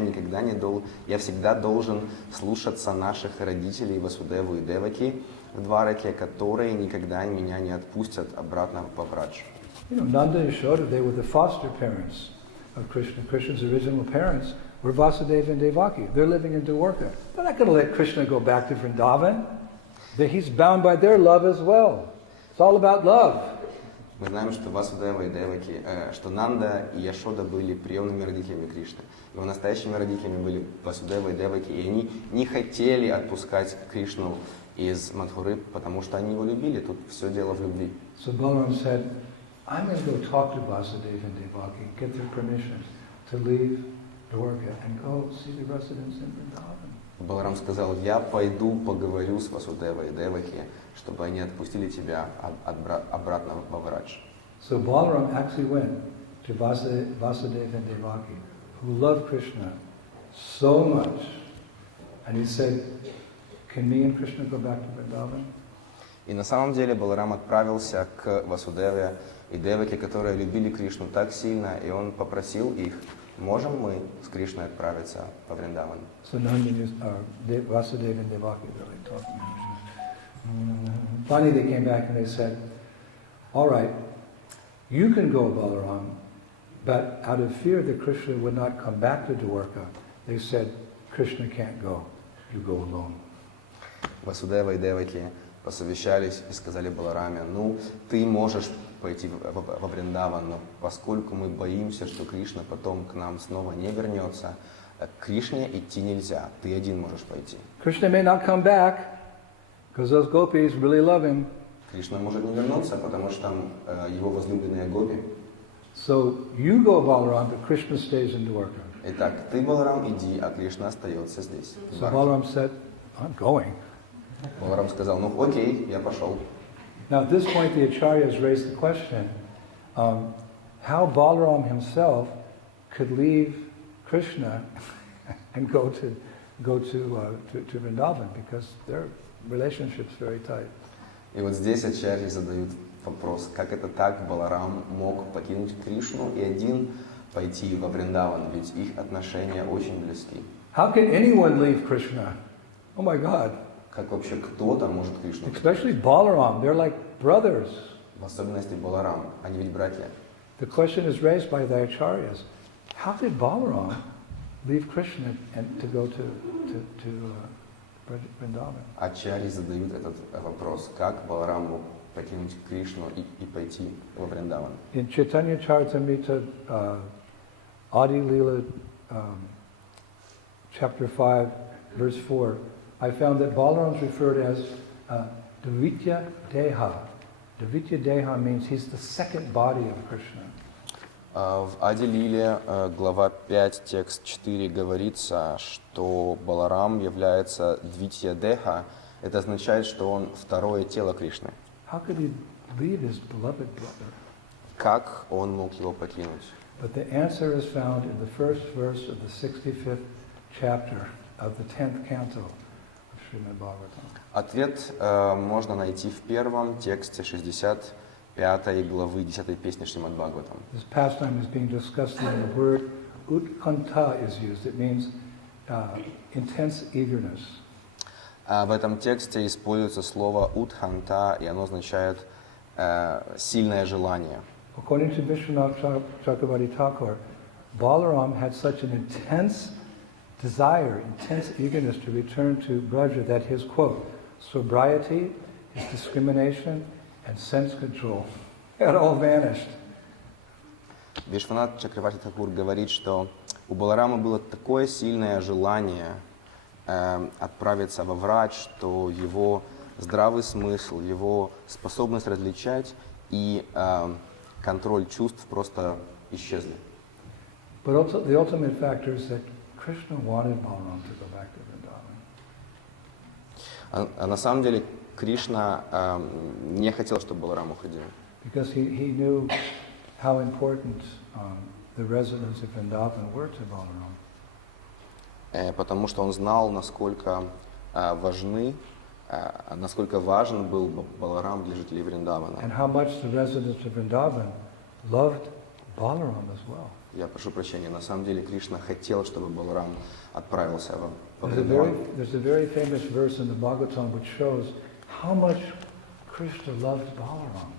всегда должен слушаться наших родителей Васудеву и Деваки в Двараке, которые никогда меня не отпустят обратно в Врадж. You know, Nanda and Yashoda, they were the foster parents of Krishna. Krishna's original parents were Vasudeva and Devaki. They're living in Dwarka. They're not going to let Krishna go back to Vrindavan. He's bound by their love as well. It's all about love. Мы знаем, что Васудева и Деваки, что Нанда и Яшода были приемными родителями Кришны. Его настоящими родителями были Васудева и Деваки, и они не хотели отпускать Кришну из Мадхуры, потому что они его любили. Тут все дело в любви. So Balaram said, I'm going to go talk to Vasudeva and Devaki, get their permission to leave Dwarka and go see the residents in Vrindavan. Баларам сказал, я пойду поговорю с Васудевой и Деваки, чтобы они отпустили тебя обратно во Врадж. So Balaram actually went to Vasudeva and Devaki, who loved Krishna so much, and he said, can me and Krishna go back to Vrindavan? И на самом деле Баларам отправился к Васудеве и Деваке, которые любили Кришну так сильно, и он попросил их, можем мы с Кришной отправиться по Вриндаван? So Vasudeva and Devaki really talking. Finally they came back and they said, all right, you can go, Balaram, but out of fear that Krishna would not come back to Dwarka, they said, Krishna can't go, you go alone. Васудева и Деваки посовещались и сказали Балараме, ну, ты можешь пойти во Вриндаван, но поскольку мы боимся, что Кришна потом к нам снова не вернется, к Кришне идти нельзя, ты один можешь пойти. Krishna may not come back, because those gopis really love him. Кришна может не вернуться, потому что там его возлюбленные гопи. So you go, Balaram, but Krishna stays in Dwarka. Итак, ты, Баларам, иди, а Кришна остается здесь. So Balaram said, I'm going. Баларам сказал, ну окей, я пошел. Now at this point the acharyas raised the question, how Balaram himself could leave Krishna and go to Vrindavan, because their relationship's very tight. И вот здесь ачарьи задают вопрос, как это так Баларам мог покинуть Кришну и один пойти во Вриндаван, ведь их отношения очень близки. How can anyone leave Krishna? Oh my God. Как вообще кто-то может Кришну? Especially Balaram, they're like brothers. В особенности Баларам, они ведь братья. The question is raised by the acharyas. How did Balaram leave Krishna and to go to Vrindavan? Ачарьи задают этот вопрос, как Баларам мог покинуть Кришну и пойти во Вриндаван. In Chaitanya Charitamrita, Adi Lila, chapter 5, verse 4, I found that Balaram is referred as Dvitya Deha. Dvitya Deha means he's the second body of Krishna. В Ади Лиле, глава 5, текст 4, говорится, что Баларам является Двитья Деха. Это означает, что он второе тело Кришны. How could he leave his beloved brother? Как он мог его покинуть? But the answer is found in the first verse of the 65th chapter of the 10th canto of Srimad Bhagavatam. Ответ можно найти в первом тексте 65 главы 10 песни Шримад Бхагаватам. This pastime is being discussed and the word utkanta is used. It means intense eagerness. В этом тексте используется слово «утханта», и оно означает «сильное желание». According to Vishwanath Chakravarti Thakur, Balaram had such an intense desire, intense eagerness to return to Braja that his, quote, sobriety, his discrimination, and sense control had all vanished. Вишванат Чакраварти Такур говорит, что у Баларама было такое сильное желание отправиться во Врадж, что его здравый смысл, его способность различать и контроль чувств просто исчезли. But also, the ultimate factor is that Krishna wanted Balaram to go back to Vrindavan. А на самом деле Кришна не хотел, чтобы Баларам уходил. Because he knew how important the residents of Vrindavan were to Balaram. Потому что он знал, насколько насколько важен был Баларам для жителей Вриндавана. And how much the residents of Vrindavan loved Balaram as well. Я прошу прощения, на самом деле Кришна хотел, чтобы Баларам отправился во There's Вриндаван. a very famous verse in the Bhagavatam which shows how much Krishna loved Balaram.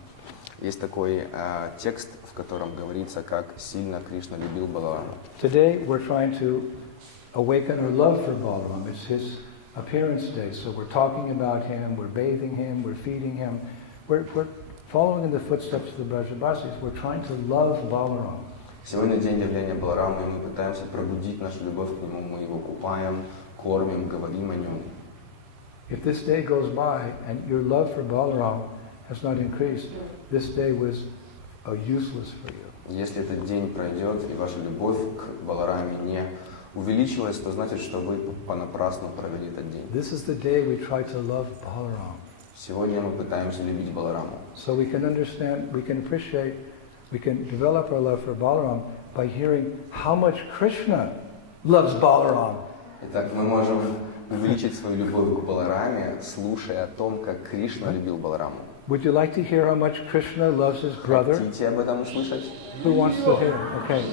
Есть такой текст, в котором говорится, как сильно Кришна любил Баларама. Today we're trying to awaken our love for Balaram. It's his appearance day, so we're talking about him, we're bathing him, we're feeding him. We're following in the footsteps of the Brajabasis, we're trying to love Balaram. Сегодня день явления Баларама, и мы пытаемся пробудить нашу любовь к нему, мы его купаем, кормим, говорим о нем. If this day goes by and your love for Balaram has not increased, this day was useless for you. Если этот день пройдет, и ваша любовь к Балараме не увеличилась, то значит, что вы понапрасну провели этот день. This is the day we try to love Balaram. Сегодня мы пытаемся любить Балараму. So we can understand, we can appreciate, we can develop our love for Balaram by hearing how much Krishna loves Balaram. Итак, мы можем увеличить свою любовь к Балараме, слушая о том, как Кришна любил Балараму. Would you like to hear how much Krishna loves his brother? Хотите об этом услышать? Who wants to hear? Okay.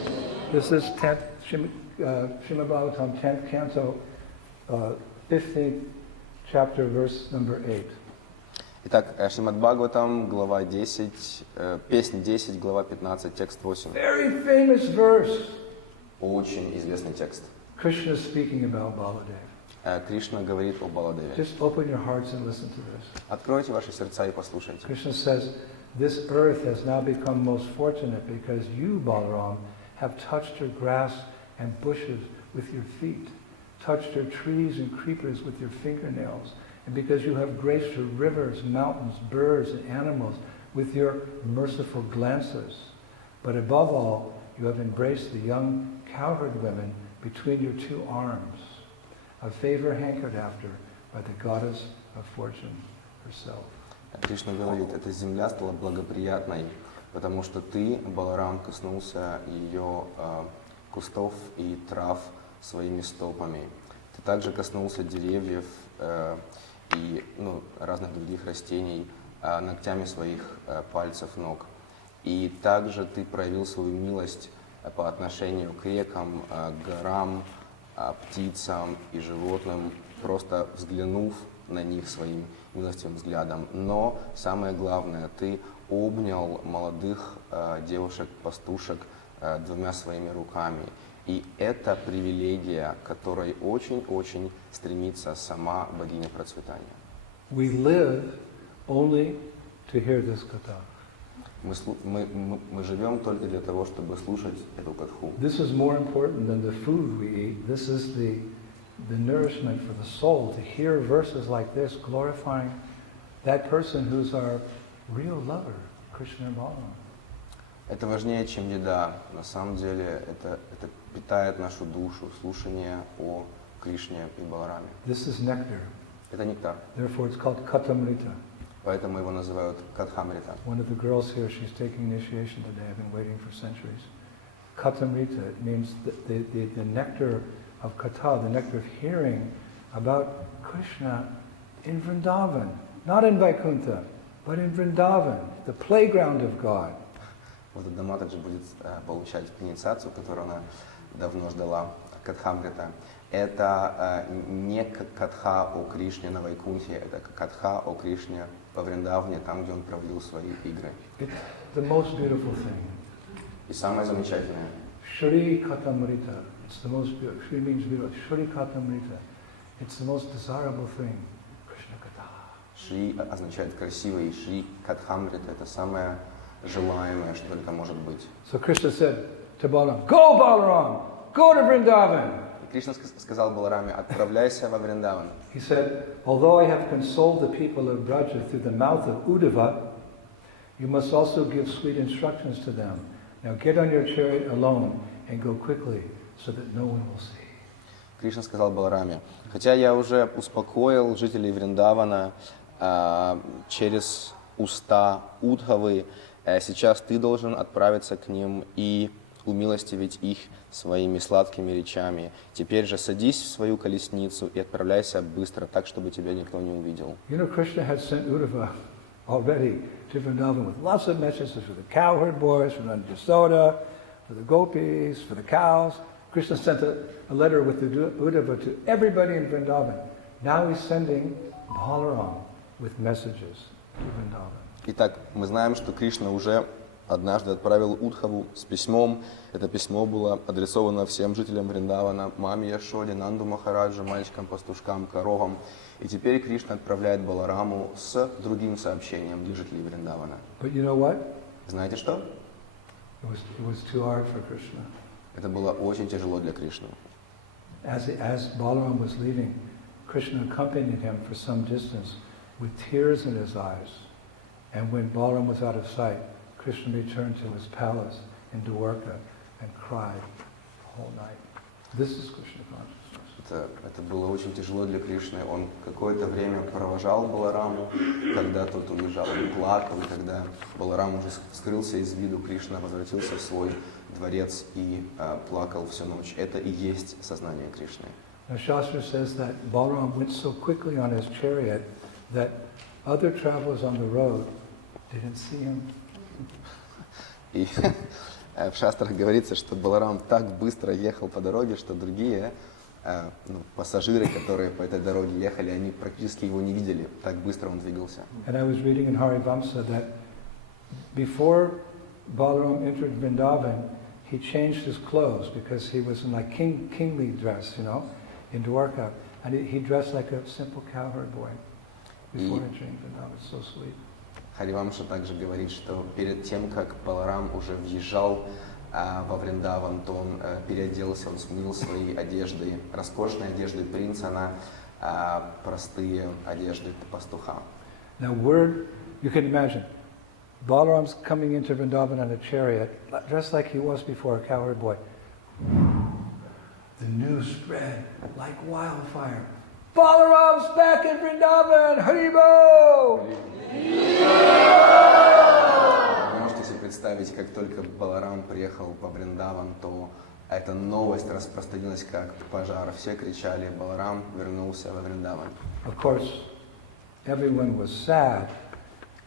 This is 10th, Srimad Bhagavatam, 10th canto, 15th chapter, verse number 8. Итак, Шримад Бхагаватам, глава 10, песнь 10, глава 15, текст 8. Very famous verse. Очень известный текст. Krishna is speaking about Baladev. Кришна говорит о Баладеве. Just open your hearts and listen to this. Откройте ваши сердца и послушайте. Krishna says, this earth has now become most fortunate because you, Balaram, have touched her grass and bushes with your feet, touched her trees and creepers with your fingernails, and because you have graced her rivers, mountains, birds, and animals with your merciful glances. But above all, you have embraced the young cowherd women between your two arms, a favor hankered after by the goddess of fortune herself. Кришна говорит, эта земля стала благоприятной, потому что ты, Баларам, коснулся ее кустов и трав своими стопами. Ты также коснулся деревьев и разных других растений ногтями своих пальцев ног. И также ты проявил свою милость по отношению к рекам, горам, птицам и животным, просто взглянув на них своим милостивым взглядом. Но самое главное, ты обнял молодых девушек-пастушек двумя своими руками. И это привилегия, к которой очень-очень стремится сама богиня процветания. We live only to hear this katha. Мы живем только для того, чтобы слушать эту катху. This is more important than the food we eat. This is the nourishment for the soul, to hear verses like this glorifying that person who's our real lover, Krishna and Balaram. Это важнее, чем еда. На самом деле это питает нашу душу, слушание о Кришне и Балараме. This is nectar. Это нектар. Therefore it's called katamrita. Поэтому его называют Катхамрита. One of the girls here, she's taking initiation today. I've been waiting for centuries. Katamrita, it means the nectar of katha, the nectar of hearing about Krishna in Vrindavan. Not in Vaikuntha, but in Vrindavan, the playground of God. Вот Дама также будет получать инициацию, которую она давно ждала, Катхамрита. Это не катха о Кришне на Вайкунхе, это катха о Кришне во Вриндаване, там, где он проводил свои игры. It's the most beautiful thing. И самое замечательное. Shri Katamrita. It's the most beautiful. Shri means beautiful. Shri Katamrita. It's the most desirable thing. Krishna Katha. Шри означает красивый, и Шри Катхамрита это самое желаемое, что только может быть. So Krishna said to Balaram, "Go Balaram, go to Vrindavan." Кришна сказал Балараме, отправляйся во Вриндаван. He said, "Although I have consoled the people of Braja through the mouth of Uddhava, you must also give sweet instructions to them. Now get on your chariot alone and go quickly, so that no one will see." Кришна сказал Балараме, хотя я уже успокоил жителей Вриндавана через уста Удхавы, сейчас ты должен отправиться к ним и умилостивить их своими сладкими речами. Теперь же садись в свою колесницу и отправляйся быстро, так, чтобы тебя никто не увидел. You know, Krishna had sent Uddhava already to Vrindavan with lots of messages for the cowherd boys, for the Yasoda, for the gopis, for the cows. Krishna sent a letter with the Uddhava to everybody in Vrindavan. Now he's sending Balaram with messages to Vrindavan. Итак, мы знаем, что Кришна уже однажды отправил Удхаву с письмом. Это письмо было адресовано всем жителям Вриндавана, маме Яшоде, Нанду Махараджу, мальчикам, пастушкам, коровам. И теперь Кришна отправляет Балараму с другим сообщением для жителей Вриндавана. But you know what? Знаете что? It was too hard for Krishna. Это было очень тяжело для Кришны. As Balaram was leaving, Krishna accompanied him for some distance with tears in his eyes. And when Balaram was out of sight, Krishna returned to his palace in Dwarka and cried the whole night. This is Krishna consciousness. Это было очень тяжело для Кришны. Он какое-то время провожал Балараму, когда тот уезжал, он плакал, и когда Баларам уже скрылся из виду, Кришна возвратился в свой дворец и плакал всю ночь. Это и есть сознание Кришны. Now Shastra says that Balaram went so quickly on his chariot that other travelers on the road didn't see him. И в шастрах говорится, что Баларам так быстро ехал по дороге, что другие пассажиры, которые по этой дороге ехали, они практически его не видели. Так быстро он двигался. And I was reading in Harivamsa that before Balaram entered Vrindavan, he changed his clothes because he was in like kingly dress, you know, in Dwarka. And he dressed like a simple cowherd boy before entering Vrindavan. It's so sweet. Харивамша также говорит, что перед тем, как Баларам уже въезжал во Вриндаван, то он переоделся, он сменил свои одежды, роскошные одежды принца на простые одежды пастуха. Now you can imagine, Balaram's coming into Vrindavan on a chariot, dressed like he was before, a cowherd boy. The news spread like wildfire. Balaram's back in Vrindavan! Haribo! Вы можете себе представить, как только Баларам приехал во Вриндаван, то эта новость распространилась как пожар. Все кричали: Баларам вернулся во Вриндаван. Of course, everyone was sad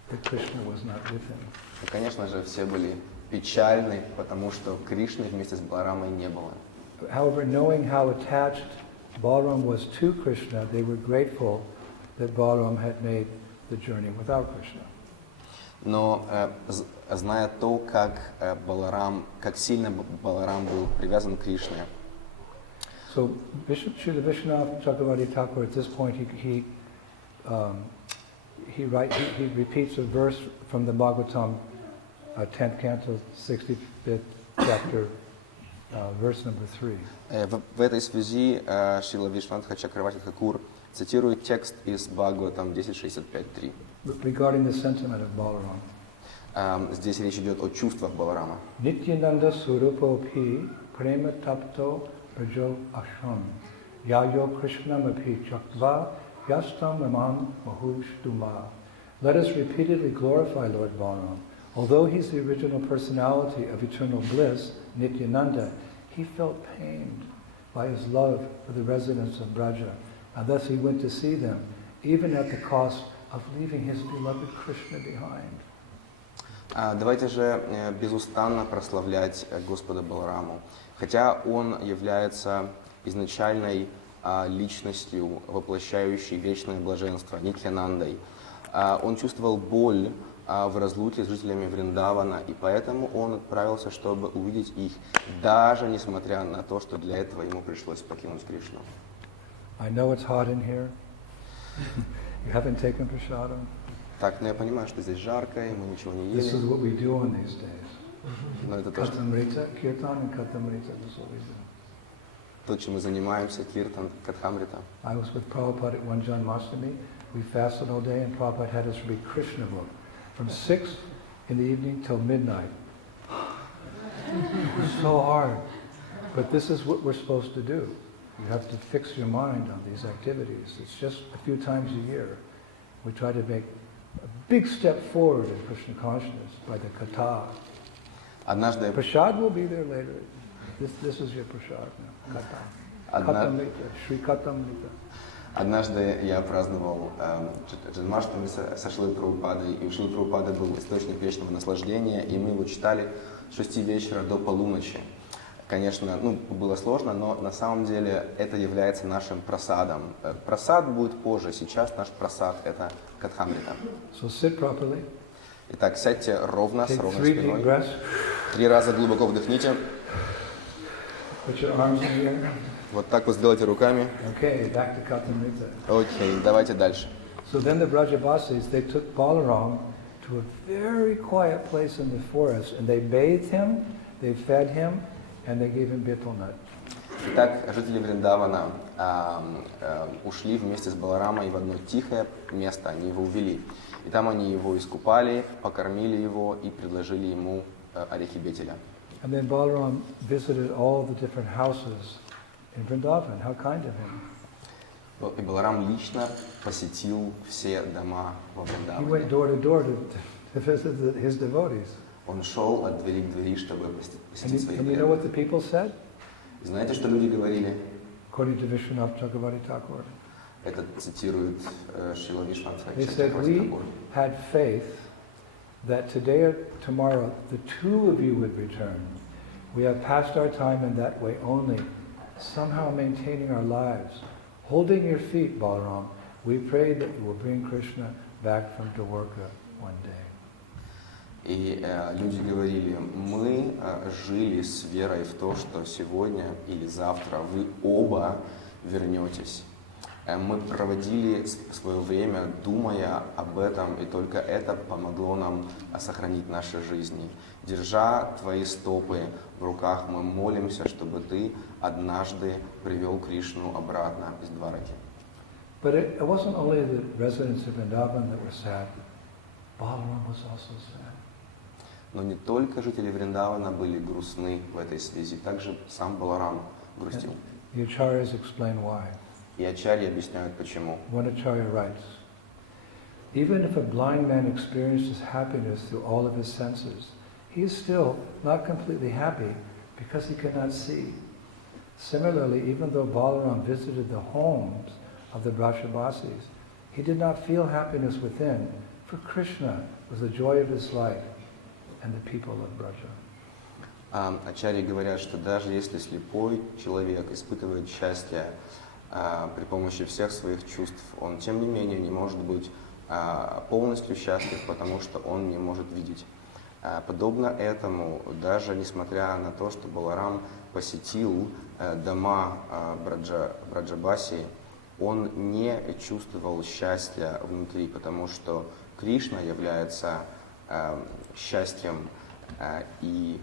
that Krishna was not with him. И, конечно же, все были печальны, потому что Кришны вместе с Баларамой не было. However, knowing how attached Balaram was to Krishna, they were grateful that Balaram had made the journey without Krishna. Но зная то, как сильно Баларам был привязан к Кришне. So Srila Vishwanath Chakravarti Thakur, at this point, he repeats a verse from the Bhagavatam, 10th canto, 65th chapter, verse number 3. В этой связи Шрила Вишванатха Чакраварти Тхакур цитирует текст из Бхагаватам 10.65.3. Regarding the sentiment of Balaram. Здесь речь идет о чувствах Баларама. Nityananda Surupo Pi Prema Tapto Brajo Asham Yayo Krishnam Api Chaktva Yastam Imam Mahushtuma. Let us repeatedly glorify Lord Balaram. Although he's the original personality of eternal bliss, Nityananda, he felt pained by his love for the residents of Braja, and thus he went to see them, even at the cost of leaving his beloved Krishna behind. Давайте же безустанно прославлять Господа Балараму. Хотя он является изначальной личностью, воплощающей вечное блаженство, Нитьянандой, он чувствовал боль в разлуке с жителями Вриндавана, и поэтому он отправился, чтобы увидеть их, даже несмотря на то, что для этого ему пришлось покинуть Кришну. I know it's hot in here. You haven't taken prasadam. Так, но я понимаю, что здесь жарко, и мы ничего не This is ели. what we do on these days. Но это то, Katamrita, kirtan and katamrita, this is what we do. то, чем мы занимаемся, киртан, катхамрита. I was with Prabhupada at one Janmashtami. We fasted all day, and Prabhupada had us read Krishna book from 6 in the evening till midnight. It was so hard. But this is what we're supposed to do. You have to fix your mind on these activities. It's just a few times a year. We try to make a big step forward in Krishna consciousness by the kata. Однажды, Prasad will be there later. This is your prasad now. Kata. Katamrita. Shri Katamrita. однажды я праздновал Джанмаштами со Шрилой Прабхупадой, и у Шрилы Прабхупады был источник вечного наслаждения, и мы его читали с 6 вечера до полуночи. Конечно, было сложно, но на самом деле это является нашим прасадом. Прасад будет позже, сейчас наш прасад — это катхамрита. So sit properly. Итак, сядьте ровно, с Take ровной 3 deep спиной. breaths. 3 раза глубоко вдохните. Put your arms in the air. Вот так вот сделайте руками. Okay, back to Katamrita. Окей, давайте дальше. So then the Brajabasis, they took Balaram to a very quiet place in the forest, and they bathed him, they fed him, and they gave him betel nut. Итак, жители Вриндавана ушли вместе с Баларамой в одно тихое место, они его увели. И там они его искупали, покормили его и предложили ему орехи бетеля. And then Balaram visited all the different houses in Vrindavan. How kind of him. И Баларам лично посетил все дома во He went Вриндаване. door to door to visit his devotees. Он шел от двери к двери, чтобы посетить своих And you know what преданных. the people said? И знаете, что люди говорили? According to Vishwanath Chakravarti Thakur. Это цитирует Шрила Вишванатха They said, we had faith that today or tomorrow the two of you would return. We have passed our time in that way only, somehow maintaining our lives. Holding your feet, Balaram, we pray that you will bring Krishna back from Dwarka one day. И люди говорили, мы жили с верой в то, что сегодня или завтра вы оба вернетесь. Мы проводили свое время, думая об этом, и только это помогло нам сохранить наши жизни. Держа твои стопы в руках, мы молимся, чтобы ты однажды привел Кришну обратно из Двараки. But it wasn't only the residents of Vrindavan that were sad. Balaram was also sad. Но не только жители Вриндавана были грустны в этой связи, также сам Баларам грустил. The acharyas explain why. И ачарьи объясняют почему. One acharya writes, even if a blind man experiences happiness through all of his senses, he is still not completely happy because he cannot see. Similarly, even though Balaram visited the homes of the Brajavasis, he did not feel happiness within, for Krishna was the joy of his life and the people of Braja. Ачарьи говорят, что даже если слепой человек испытывает счастье при помощи всех своих чувств, он тем не менее не может быть полностью счастлив, потому что он не может видеть. Подобно этому, даже несмотря на то, что Баларам посетил дома Браджабаси, он не чувствовал счастья внутри, потому что Кришна является счастьем и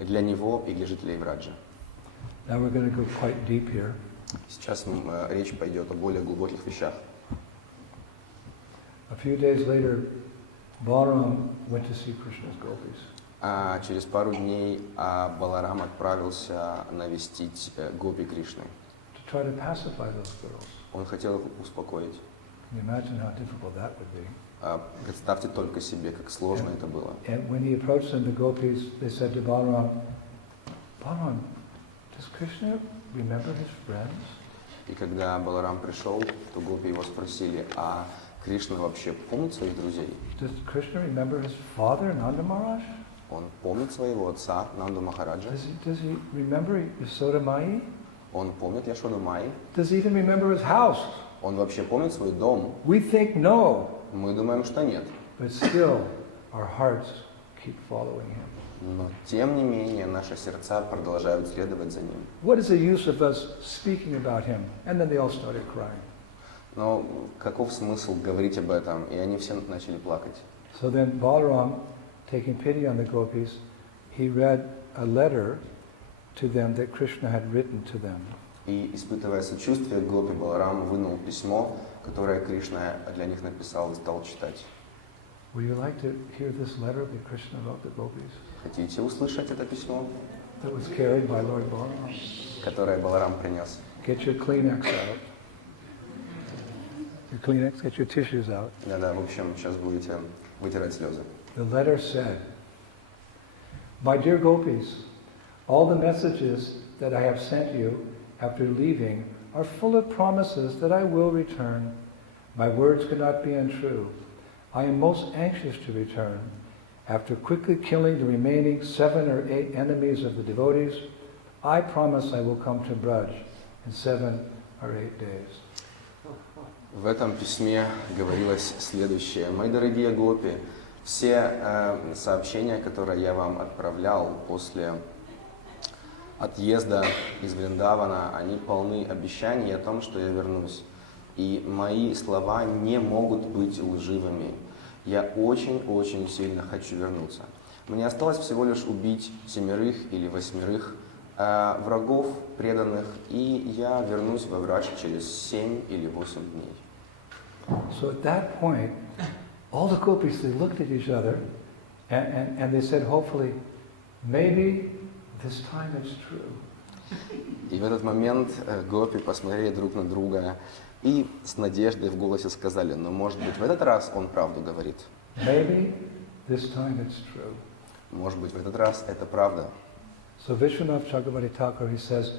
для него, и для жителей Браджа. Now we're going to go quite deep here. Сейчас речь пойдет о более глубоких вещах. A few days later, Balaram went to see Krishna's gopis. Через пару дней Баларам отправился навестить гопи Кришны. To try to pacify those girls. Он хотел их успокоить. Can you imagine how difficult that would be? Представьте только себе, как сложно это было. And when he approached them, the gopis, they said to Balaram, Balaram, does Krishna remember his friends? И когда Баларам пришел, то гопи его спросили, а Кришна вообще помнит своих друзей? Does Krishna remember his father, Nanda Maharaj? Он помнит своего отца, Нанду Махараджа? Does he remember Yasoda Mai? Он помнит Яшоду Майи? Does he even remember his house? Он вообще помнит свой дом? We think no, Мы думаем, что нет. but still our hearts keep following him. Но тем не менее наши сердца продолжают следовать за ним. What is the use of us speaking about him? And then they all started crying. Но каков смысл говорить об этом? И они все начали плакать. So then Balaram, taking pity on the gopis, he read a letter to them that Krishna had written to them. И, испытывая сочувствие к гопи, Баларам вынул письмо, которое Кришна для них написал и стал читать. Would you like to hear this letter that Krishna wrote the gopis? Хотите услышать это письмо, That was carried by Lord Balaram. которое Баларам принес? Get your Kleenex out. Your Kleenex, get your tissues out. Да-да, в общем, сейчас будете вытирать слезы. The letter said, My dear gopis, all the messages that I have sent you after leaving are full of promises that I will return. My words cannot be untrue. I am most anxious to return. After quickly killing the remaining 7 or 8 enemies of the devotees, I promise I will come to Braj in 7 or 8 days. В этом письме говорилось следующее. Мои дорогие гопи, все сообщения, которые я вам отправлял после отъезда из Вриндавана, они полны обещаний о том, что я вернусь. И мои слова не могут быть лживыми. Я очень-очень сильно хочу вернуться. Мне осталось всего лишь убить 7 или 8 врагов преданных, и я вернусь во Врадж через 7 или 8 дней. So at that point, all the gopis, they looked at each other and they said, hopefully, maybe this time it's true. И в этот момент гопи посмотрели друг на друга и с надеждой в голосе сказали, но может быть в этот раз он правду говорит. Maybe this time it's true. Может быть в этот раз это правда. So Vishwanath Chakravarti Thakur, he says,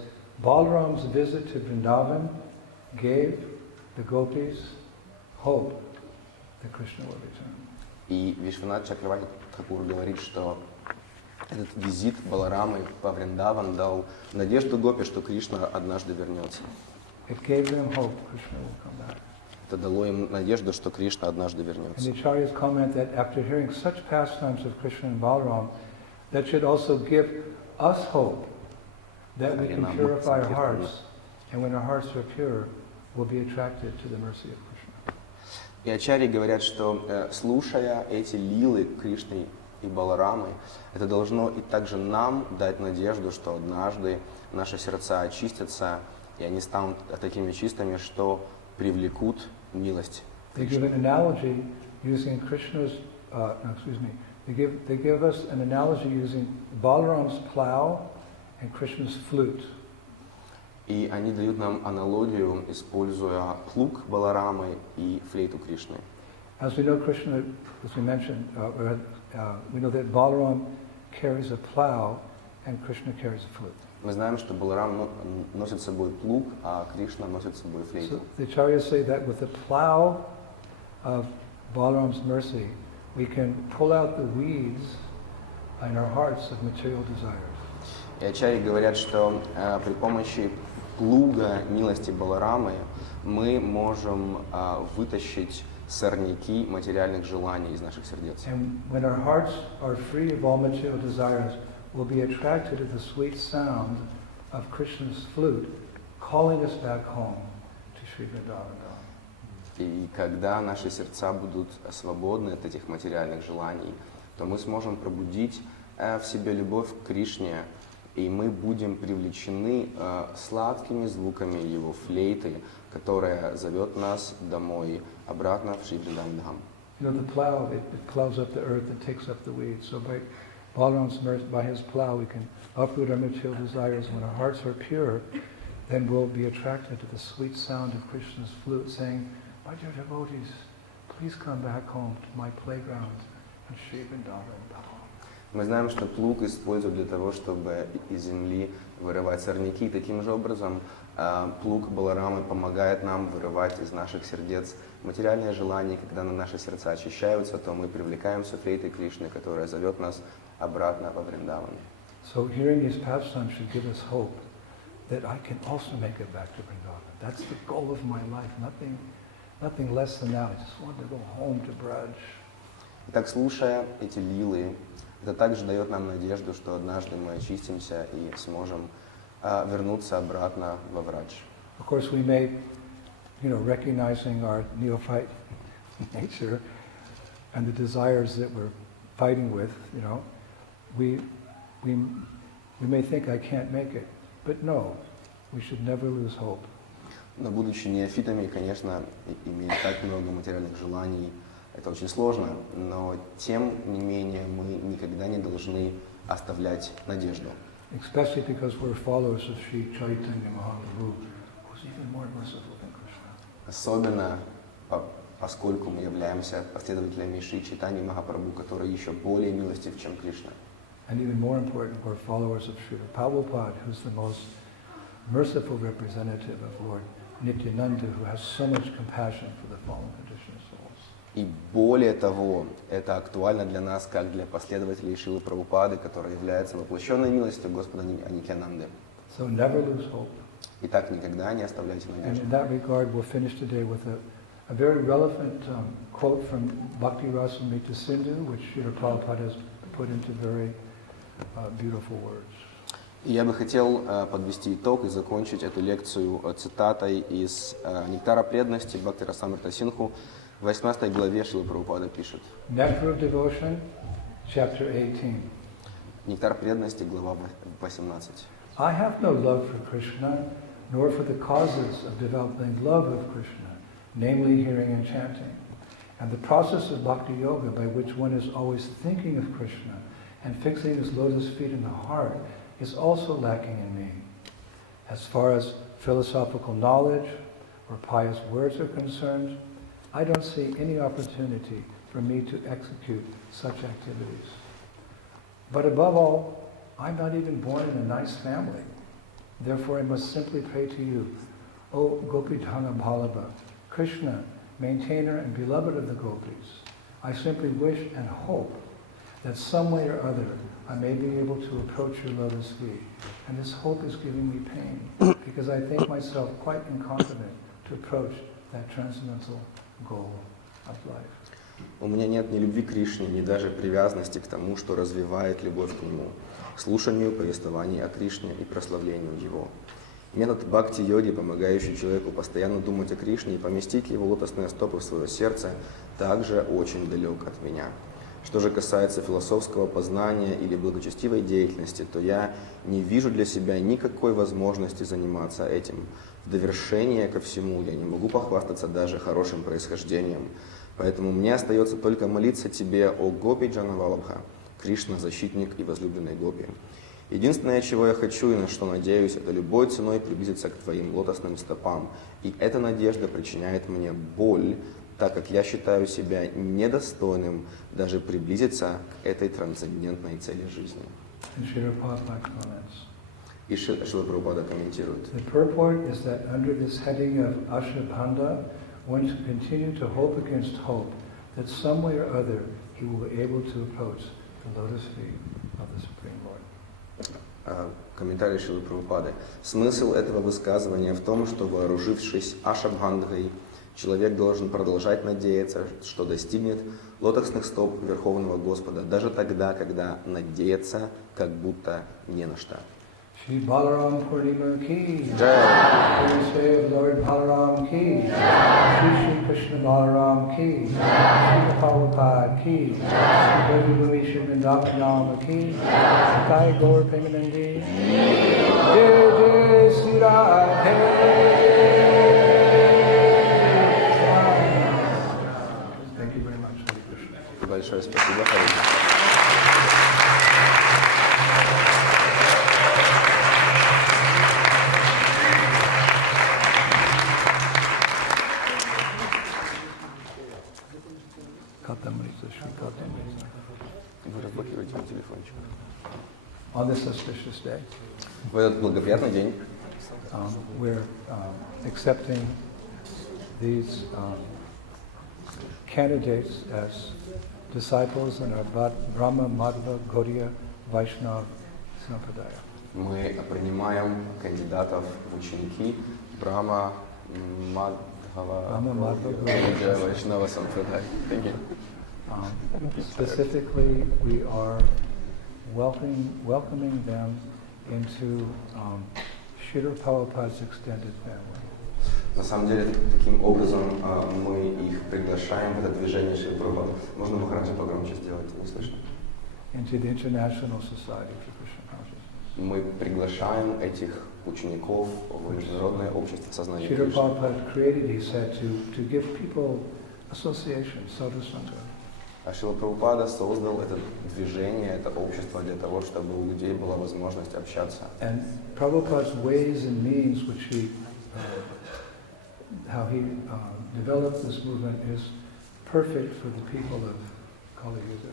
Balaram's visit to Vrindavan gave the gopis hope that Krishna will return. И Вишванат Чакраварти Тхакур говорит, что этот визит Баларамы по Вриндаван дал надежду гопи, что Кришна однажды вернется. It gave them hope Krishna will come back. Это дало им надежду, что Кришна однажды And вернется. the Acharyas comment that after hearing such pastimes of Krishna and Balaram, that should also give us hope that we can purify our hearts, and when our hearts are pure, we'll be attracted to the mercy of Krishna. И ачарьи говорят, что слушая эти лилы Кришны и Баларамы, это должно и также нам дать надежду, что однажды наши сердца очистятся, и они станут такими чистыми, что привлекут милость They give Кришны. an analogy using Krishna's, they give us an analogy using Balaram's plow and Krishna's flute. И они дают нам аналогию, используя плуг Баларамы и флейту Кришны. As we know, Krishna, as we mentioned, we know that Balaram carries a plow and Krishna carries a flute. Мы знаем, что Баларам носит с собой плуг, а Кришна носит с собой флейту. So the Acharyas say that with the plow of Balaram's mercy, we can pull out the weeds in our hearts of material desires. И ачарьи говорят, что при помощи плуга милости Баларамы мы можем вытащить сорняки материальных желаний из наших сердец. And when our hearts are free of all material desires, we'll be attracted to the sweet sound of Krishna's flute, calling us back home to Sri Vrindavan. И когда наши сердца будут свободны от этих материальных желаний, то мы сможем пробудить в себе любовь к Кришне, и мы будем привлечены сладкими звуками его флейты, которая зовет нас домой, обратно в Шри Вриндаван. You know, the plow, it plows up the earth and takes up the weeds. So by Balaram's mercy, by his plow, we can uproot our material desires. When our hearts are pure, then we'll be attracted to the sweet sound of Krishna's flute, saying, "My dear devotees, please come back home to my playground in Sri Vrindavan." Мы знаем, что плуг используют для того, чтобы из земли вырывать сорняки. Таким же образом, плуг Баларамы помогает нам вырывать из наших сердец материальные желания. Когда наши сердца очищаются, то мы привлекаемся флейтой Кришны, которая зовет нас обратно во Вриндаван. So hearing these pastimes should give us hope that I can also make it back to Vrindavan. That's the goal of my life. Nothing less than that. I just want to go home to Braj. Итак, слушая эти лилы, это также дает нам надежду, что однажды мы очистимся и сможем вернуться обратно во Врадж. Of course, we may, recognizing our neophyte nature and the desires that we're fighting with, we may think I can't make it, but no, we should never lose hope. Но будучи неофитами, конечно, иметь так много материальных желаний, это очень сложно, но тем не менее мы никогда не должны оставлять надежду. Especially because we're followers of Sri Chaitanya Mahaprabhu, who's even more merciful than Krishna. Особенно поскольку мы являемся последователями Шри Чайтаньи Махапрабху, который еще более милостив, чем Кришна. And even more important, we're followers of Sri Prabhupada, who's the most merciful representative of Lord Nityananda, who has so much compassion for the fallen conditioned souls. И более того, это актуально для нас, как для последователей Шрилы Прабхупады, который является воплощенной милостью Господа Нитьянанды. So never lose hope. Итак, никогда не оставляйте And надежду. in that regard, we'll finish today with A very relevant quote from Bhakti Rasamrita Sindhu, which Srila Prabhupada has put into very beautiful words. Я бы хотел подвести итог и закончить эту лекцию цитатой из «Нектара преданности» Бхакти Расамрита Синху. В 18 главе Шрила Прабхупада пишет. Nectar of Devotion, chapter 18. Нектар преданности, глава 18. I have no love for Krishna, nor for the causes of developing love of Krishna, namely hearing and chanting. And the process of bhakti yoga by which one is always thinking of Krishna and fixing his lotus feet in the heart is also lacking in me. As far as philosophical knowledge or pious words are concerned, I don't see any opportunity for me to execute such activities. But above all, I'm not even born in a nice family. Therefore I must simply pray to you, O Gopidhana Ballabha, Krishna, maintainer and beloved of the gopis. I simply wish and hope that some way or other I may be able to approach your lotus feet. And this hope is giving me pain, because I think myself quite incompetent to approach that transcendental goal of life. У меня нет ни любви к Кришне, ни даже привязанности к тому, что развивает любовь к Нему, к слушанию повествований о Кришне и прославлению Его. Метод бхакти-йоги, помогающий человеку постоянно думать о Кришне и поместить его лотосные стопы в свое сердце, также очень далек от меня. Что же касается философского познания или благочестивой деятельности, то я не вижу для себя никакой возможности заниматься этим. В довершение ко всему я не могу похвастаться даже хорошим происхождением. Поэтому мне остается только молиться тебе, о Гопи Джанавалабха, Кришна, защитник и возлюбленный Гопи. Единственное, чего я хочу и на что надеюсь, это любой ценой приблизиться к твоим лотосным стопам. И эта надежда причиняет мне боль, так как я считаю себя недостойным даже приблизиться к этой трансцендентной цели жизни. И Шрила Прабхупада комментирует. The purport is that under this heading of Ashabandha, one should continue to hope against hope that some way or other he will be able to approach the lotus feet of the Supreme Lord. Комментарий Шрилы Прабхупады. Смысл этого высказывания в том, что, вооружившись Ашабхандхой, человек должен продолжать надеяться, что достигнет лотосных стоп Верховного Господа, даже тогда, когда надеяться как будто не на что. Shri Balaram Purnima ki Jai. Please say of Lord Balaram ki Jai. Shri Krishna Balaram ki Jai. Shri Prabhupada ki Jai. Shri Vrindavan Vrindavan ki Jai. Sai Gaur Premanandi Jai Jai Sri Radhe. Thank you very much. Hare Krishna. Большое спасибо. Вы разблокируете мой телефончик. On this auspicious day, В этот благоприятный день we're accepting these candidates as disciples in our Brahma, Madhva, Gaudiya, Vaishnava Sampradaya. мы принимаем кандидатов в ученики Брахма, Мадхава, Гауdiya, Вайшнава Сампрадай. Specifically, we are welcoming them into Srila Prabhupada's extended family. На самом деле, таким образом мы их приглашаем в это движение Шрилы Прабхупады. Можно похоронить погромче сделать, не слышно? Into the International Society for Krishna Consciousness. Мы приглашаем этих учеников в Международное общество сознания Srila Кришны. Prabhupada created, he said, to give people association, sadhusanga. А Шрила Прабхупада создал это движение, это общество для того, чтобы у людей была возможность общаться. And Prabhupada's ways and means, which how he developed this movement, is perfect for the people of Kali Yuga.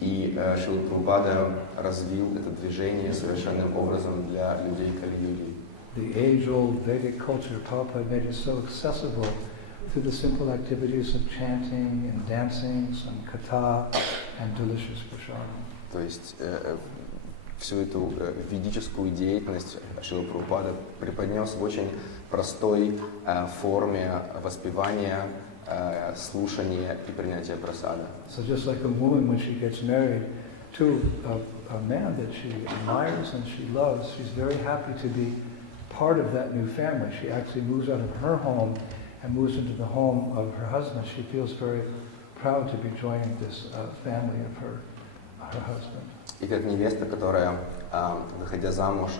И Шрила Прабхупада развил это движение совершенным образом для людей Кали-юги. The age-old Vedic culture, Prabhupada made it so accessible through the simple activities of chanting and dancing, some katha, and delicious prasadam. То есть всю эту ведическую деятельность Шрила Прабхупада преподнес в очень простой форме воспевания, слушания и принятия прасада. So just like a woman when she gets married to a man that she admires and she loves, she's very happy to be part of that new family. She actually moves out of her home and moves into the home of her husband. She feels very proud to be joining this family of her husband. И как невеста, которая, выходя замуж,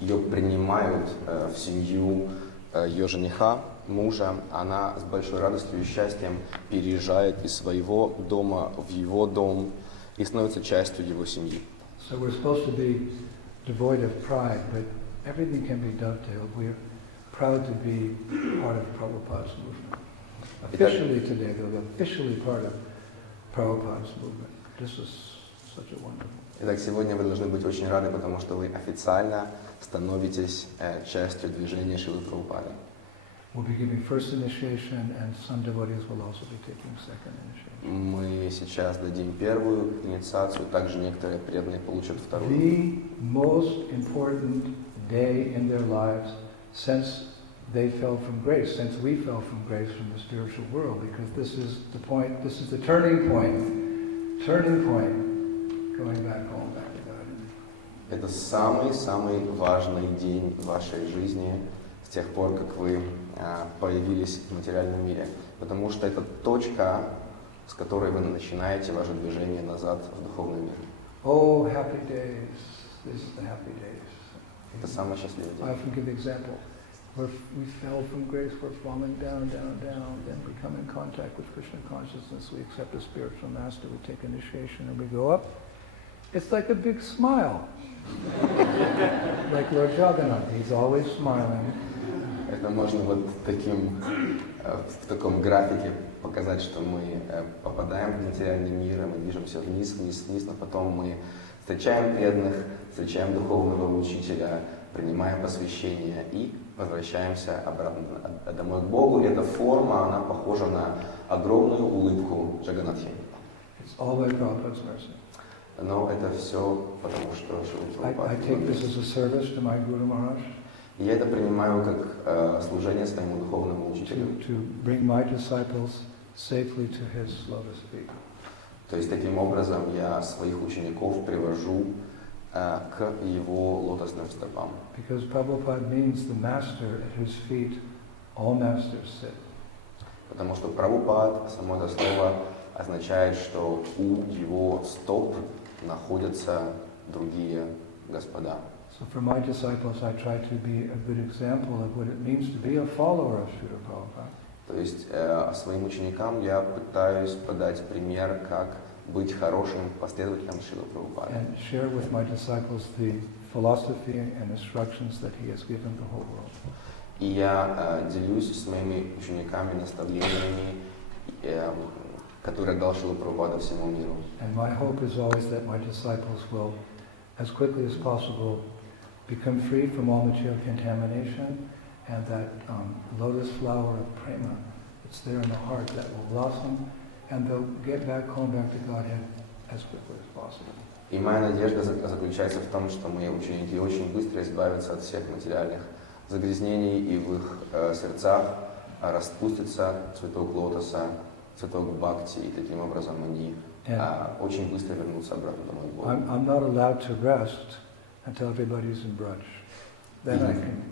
ее принимают в семью ее жениха, мужа, она с большой радостью и счастьем переезжает из своего дома в его дом и становится частью его семьи. So we're supposed to be devoid of pride, but everything can be dovetailed. We're proud to be part of Prabhupada's movement. Officially today, they're officially part of Prabhupada's movement. This is such a wonderful. Итак, сегодня вы должны быть очень рады, потому что вы официально становитесь частью движения Шрилы Прабхупады. We'll be giving first initiation, and some devotees will also be taking second initiation. Мы сейчас дадим первую инициацию, также некоторые преданные получат вторую. The most important day in their lives since they fell from grace, since we fell from grace from the spiritual world, because this is the point, this is the turning point, going back home, back to God. Это самый-самый важный день в вашей жизни с тех пор, как вы появились в материальном мире. Потому что это точка, с которой вы начинаете ваше движение назад в духовный мир. Oh, happy days. This is the happy days. Это самый счастливый I день. often give the example. We fell from grace, we're falling down, then we come in contact with Krishna consciousness, we accept a spiritual master, we take initiation, and we go up. It's like a big smile. Like Lord Jagannath, he's always smiling. Это можно вот в таком графике показать, что мы попадаем в материальный мир, и мы движемся вниз, вниз, вниз, но потом мы встречаем преданных, встречаем духовного учителя, принимаем посвящение и возвращаемся обратно домой к Богу. Эта форма, она похожа на огромную улыбку Джаганатхи. It's all by Prabhupada's mercy. Но это все потому, что Шрила Прабхупада. I take this as a service to my Guru Maharaj. И я это принимаю как служение своему духовному учителю. To bring my disciples safely to his lotus feet. То есть таким образом я своих учеников привожу к его лотосным стопам. Because Prabhupada means the master at whose feet all masters sit. Потому что Прабхупад, само это слово, означает, что у его стоп находятся другие господа. So for my disciples, I try to be a good example of what it means to be a follower of Srila Prabhupada. То есть своим ученикам я пытаюсь подать пример, как быть хорошим последователем Шрилы Прабхупады. And share with my disciples the philosophy and instructions that he has given the whole world. И я делюсь с моими учениками наставлениями, которые дал Шрила Прабхупада всему миру. And my hope is always that my disciples will, as quickly as possible, become free from all material contamination, and that lotus flower of prema that's there in the heart that will blossom, and they'll get back home, back to Godhead as quickly as possible. И моя надежда заключается в том, что мои ученики очень быстро избавятся от всех материальных загрязнений и в их сердцах распустится цветок лотоса, цветок бхакти, и таким образом они очень быстро вернутся обратно домой к Богу. I'm not allowed to rest until everybody's in brunch. Then I can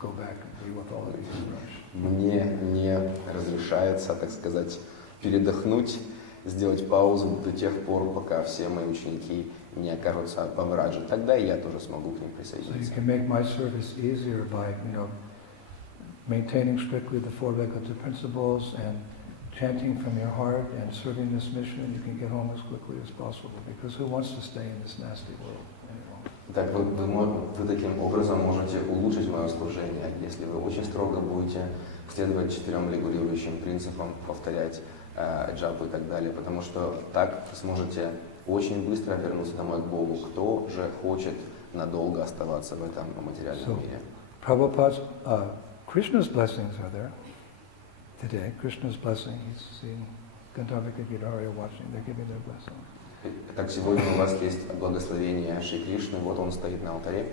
go back and be with all of you in brunch. Мне не разрешается, так сказать, передохнуть, сделать паузу до тех пор, пока все мои ученики не окажутся по враджи. Тогда и я тоже смогу к ним So you присоединиться. can make my service easier by, maintaining strictly the four regulative principles and chanting from your heart and serving this mission. You can get home as quickly as possible, because who wants to stay in this nasty world anymore? Так вы таким образом можете улучшить мое служение, если вы очень строго будете следовать 4 регулирующим принципам, повторять джапу и так далее, потому что так вы сможете очень быстро вернуться домой к Богу. Кто же хочет надолго оставаться в этом материальном мире? Prabhupada's, Krishna's blessings are there today. Krishna's blessing, he's seeing Gandharvika Gidarya watching, they're giving their blessing. Так, сегодня у вас есть благословение Шри Кришны, вот он стоит на алтаре.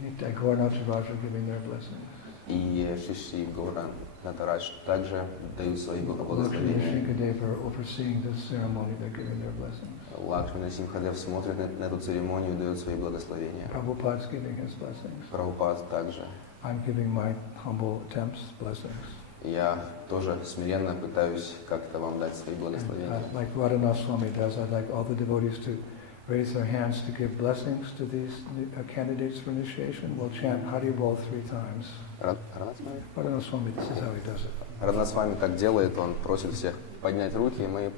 Nitya Gauranatharaja giving their blessings. И Шри Гора Натарадж также дают свои Lakshmi благословения. Shinkadev are overseeing this ceremony, they're giving their blessings. Лакшми Симхадев смотрит на эту церемонию и дает свои благословения. Prabhupada's giving his blessings. Прабхупад также. I'm giving my humble attempts, blessings. Я тоже смиренно пытаюсь как-то вам дать свои благословения. Like Indradyumna Swami does, I'd like all the devotees to raise their hands to give blessings to these candidates for initiation. We'll chant Hari Bol 3 times. Indradyumna Swami, this is how he does it. Радна с вами так делает, он просит всех поднять руки, и мы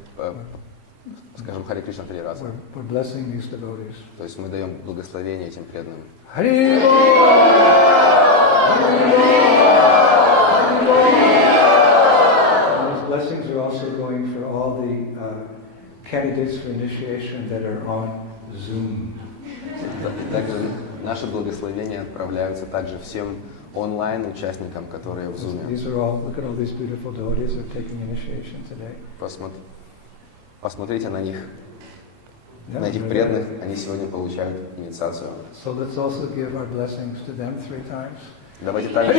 скажем Хари Кришна 3 раза. We're blessing these devotees. То есть мы даем благословение этим преданным. Hari Bol! Hari Bol! Blessings are also going for all the candidates for initiation that are on Zoom. Также наши благословения отправляются также всем онлайн-участникам, которые в Zoom. These are all, look at all these beautiful devotees who are taking initiation today. Посмотрите на них, на этих преданных, они сегодня получают инициацию. So let's also give our blessings to them 3 times. Давайте также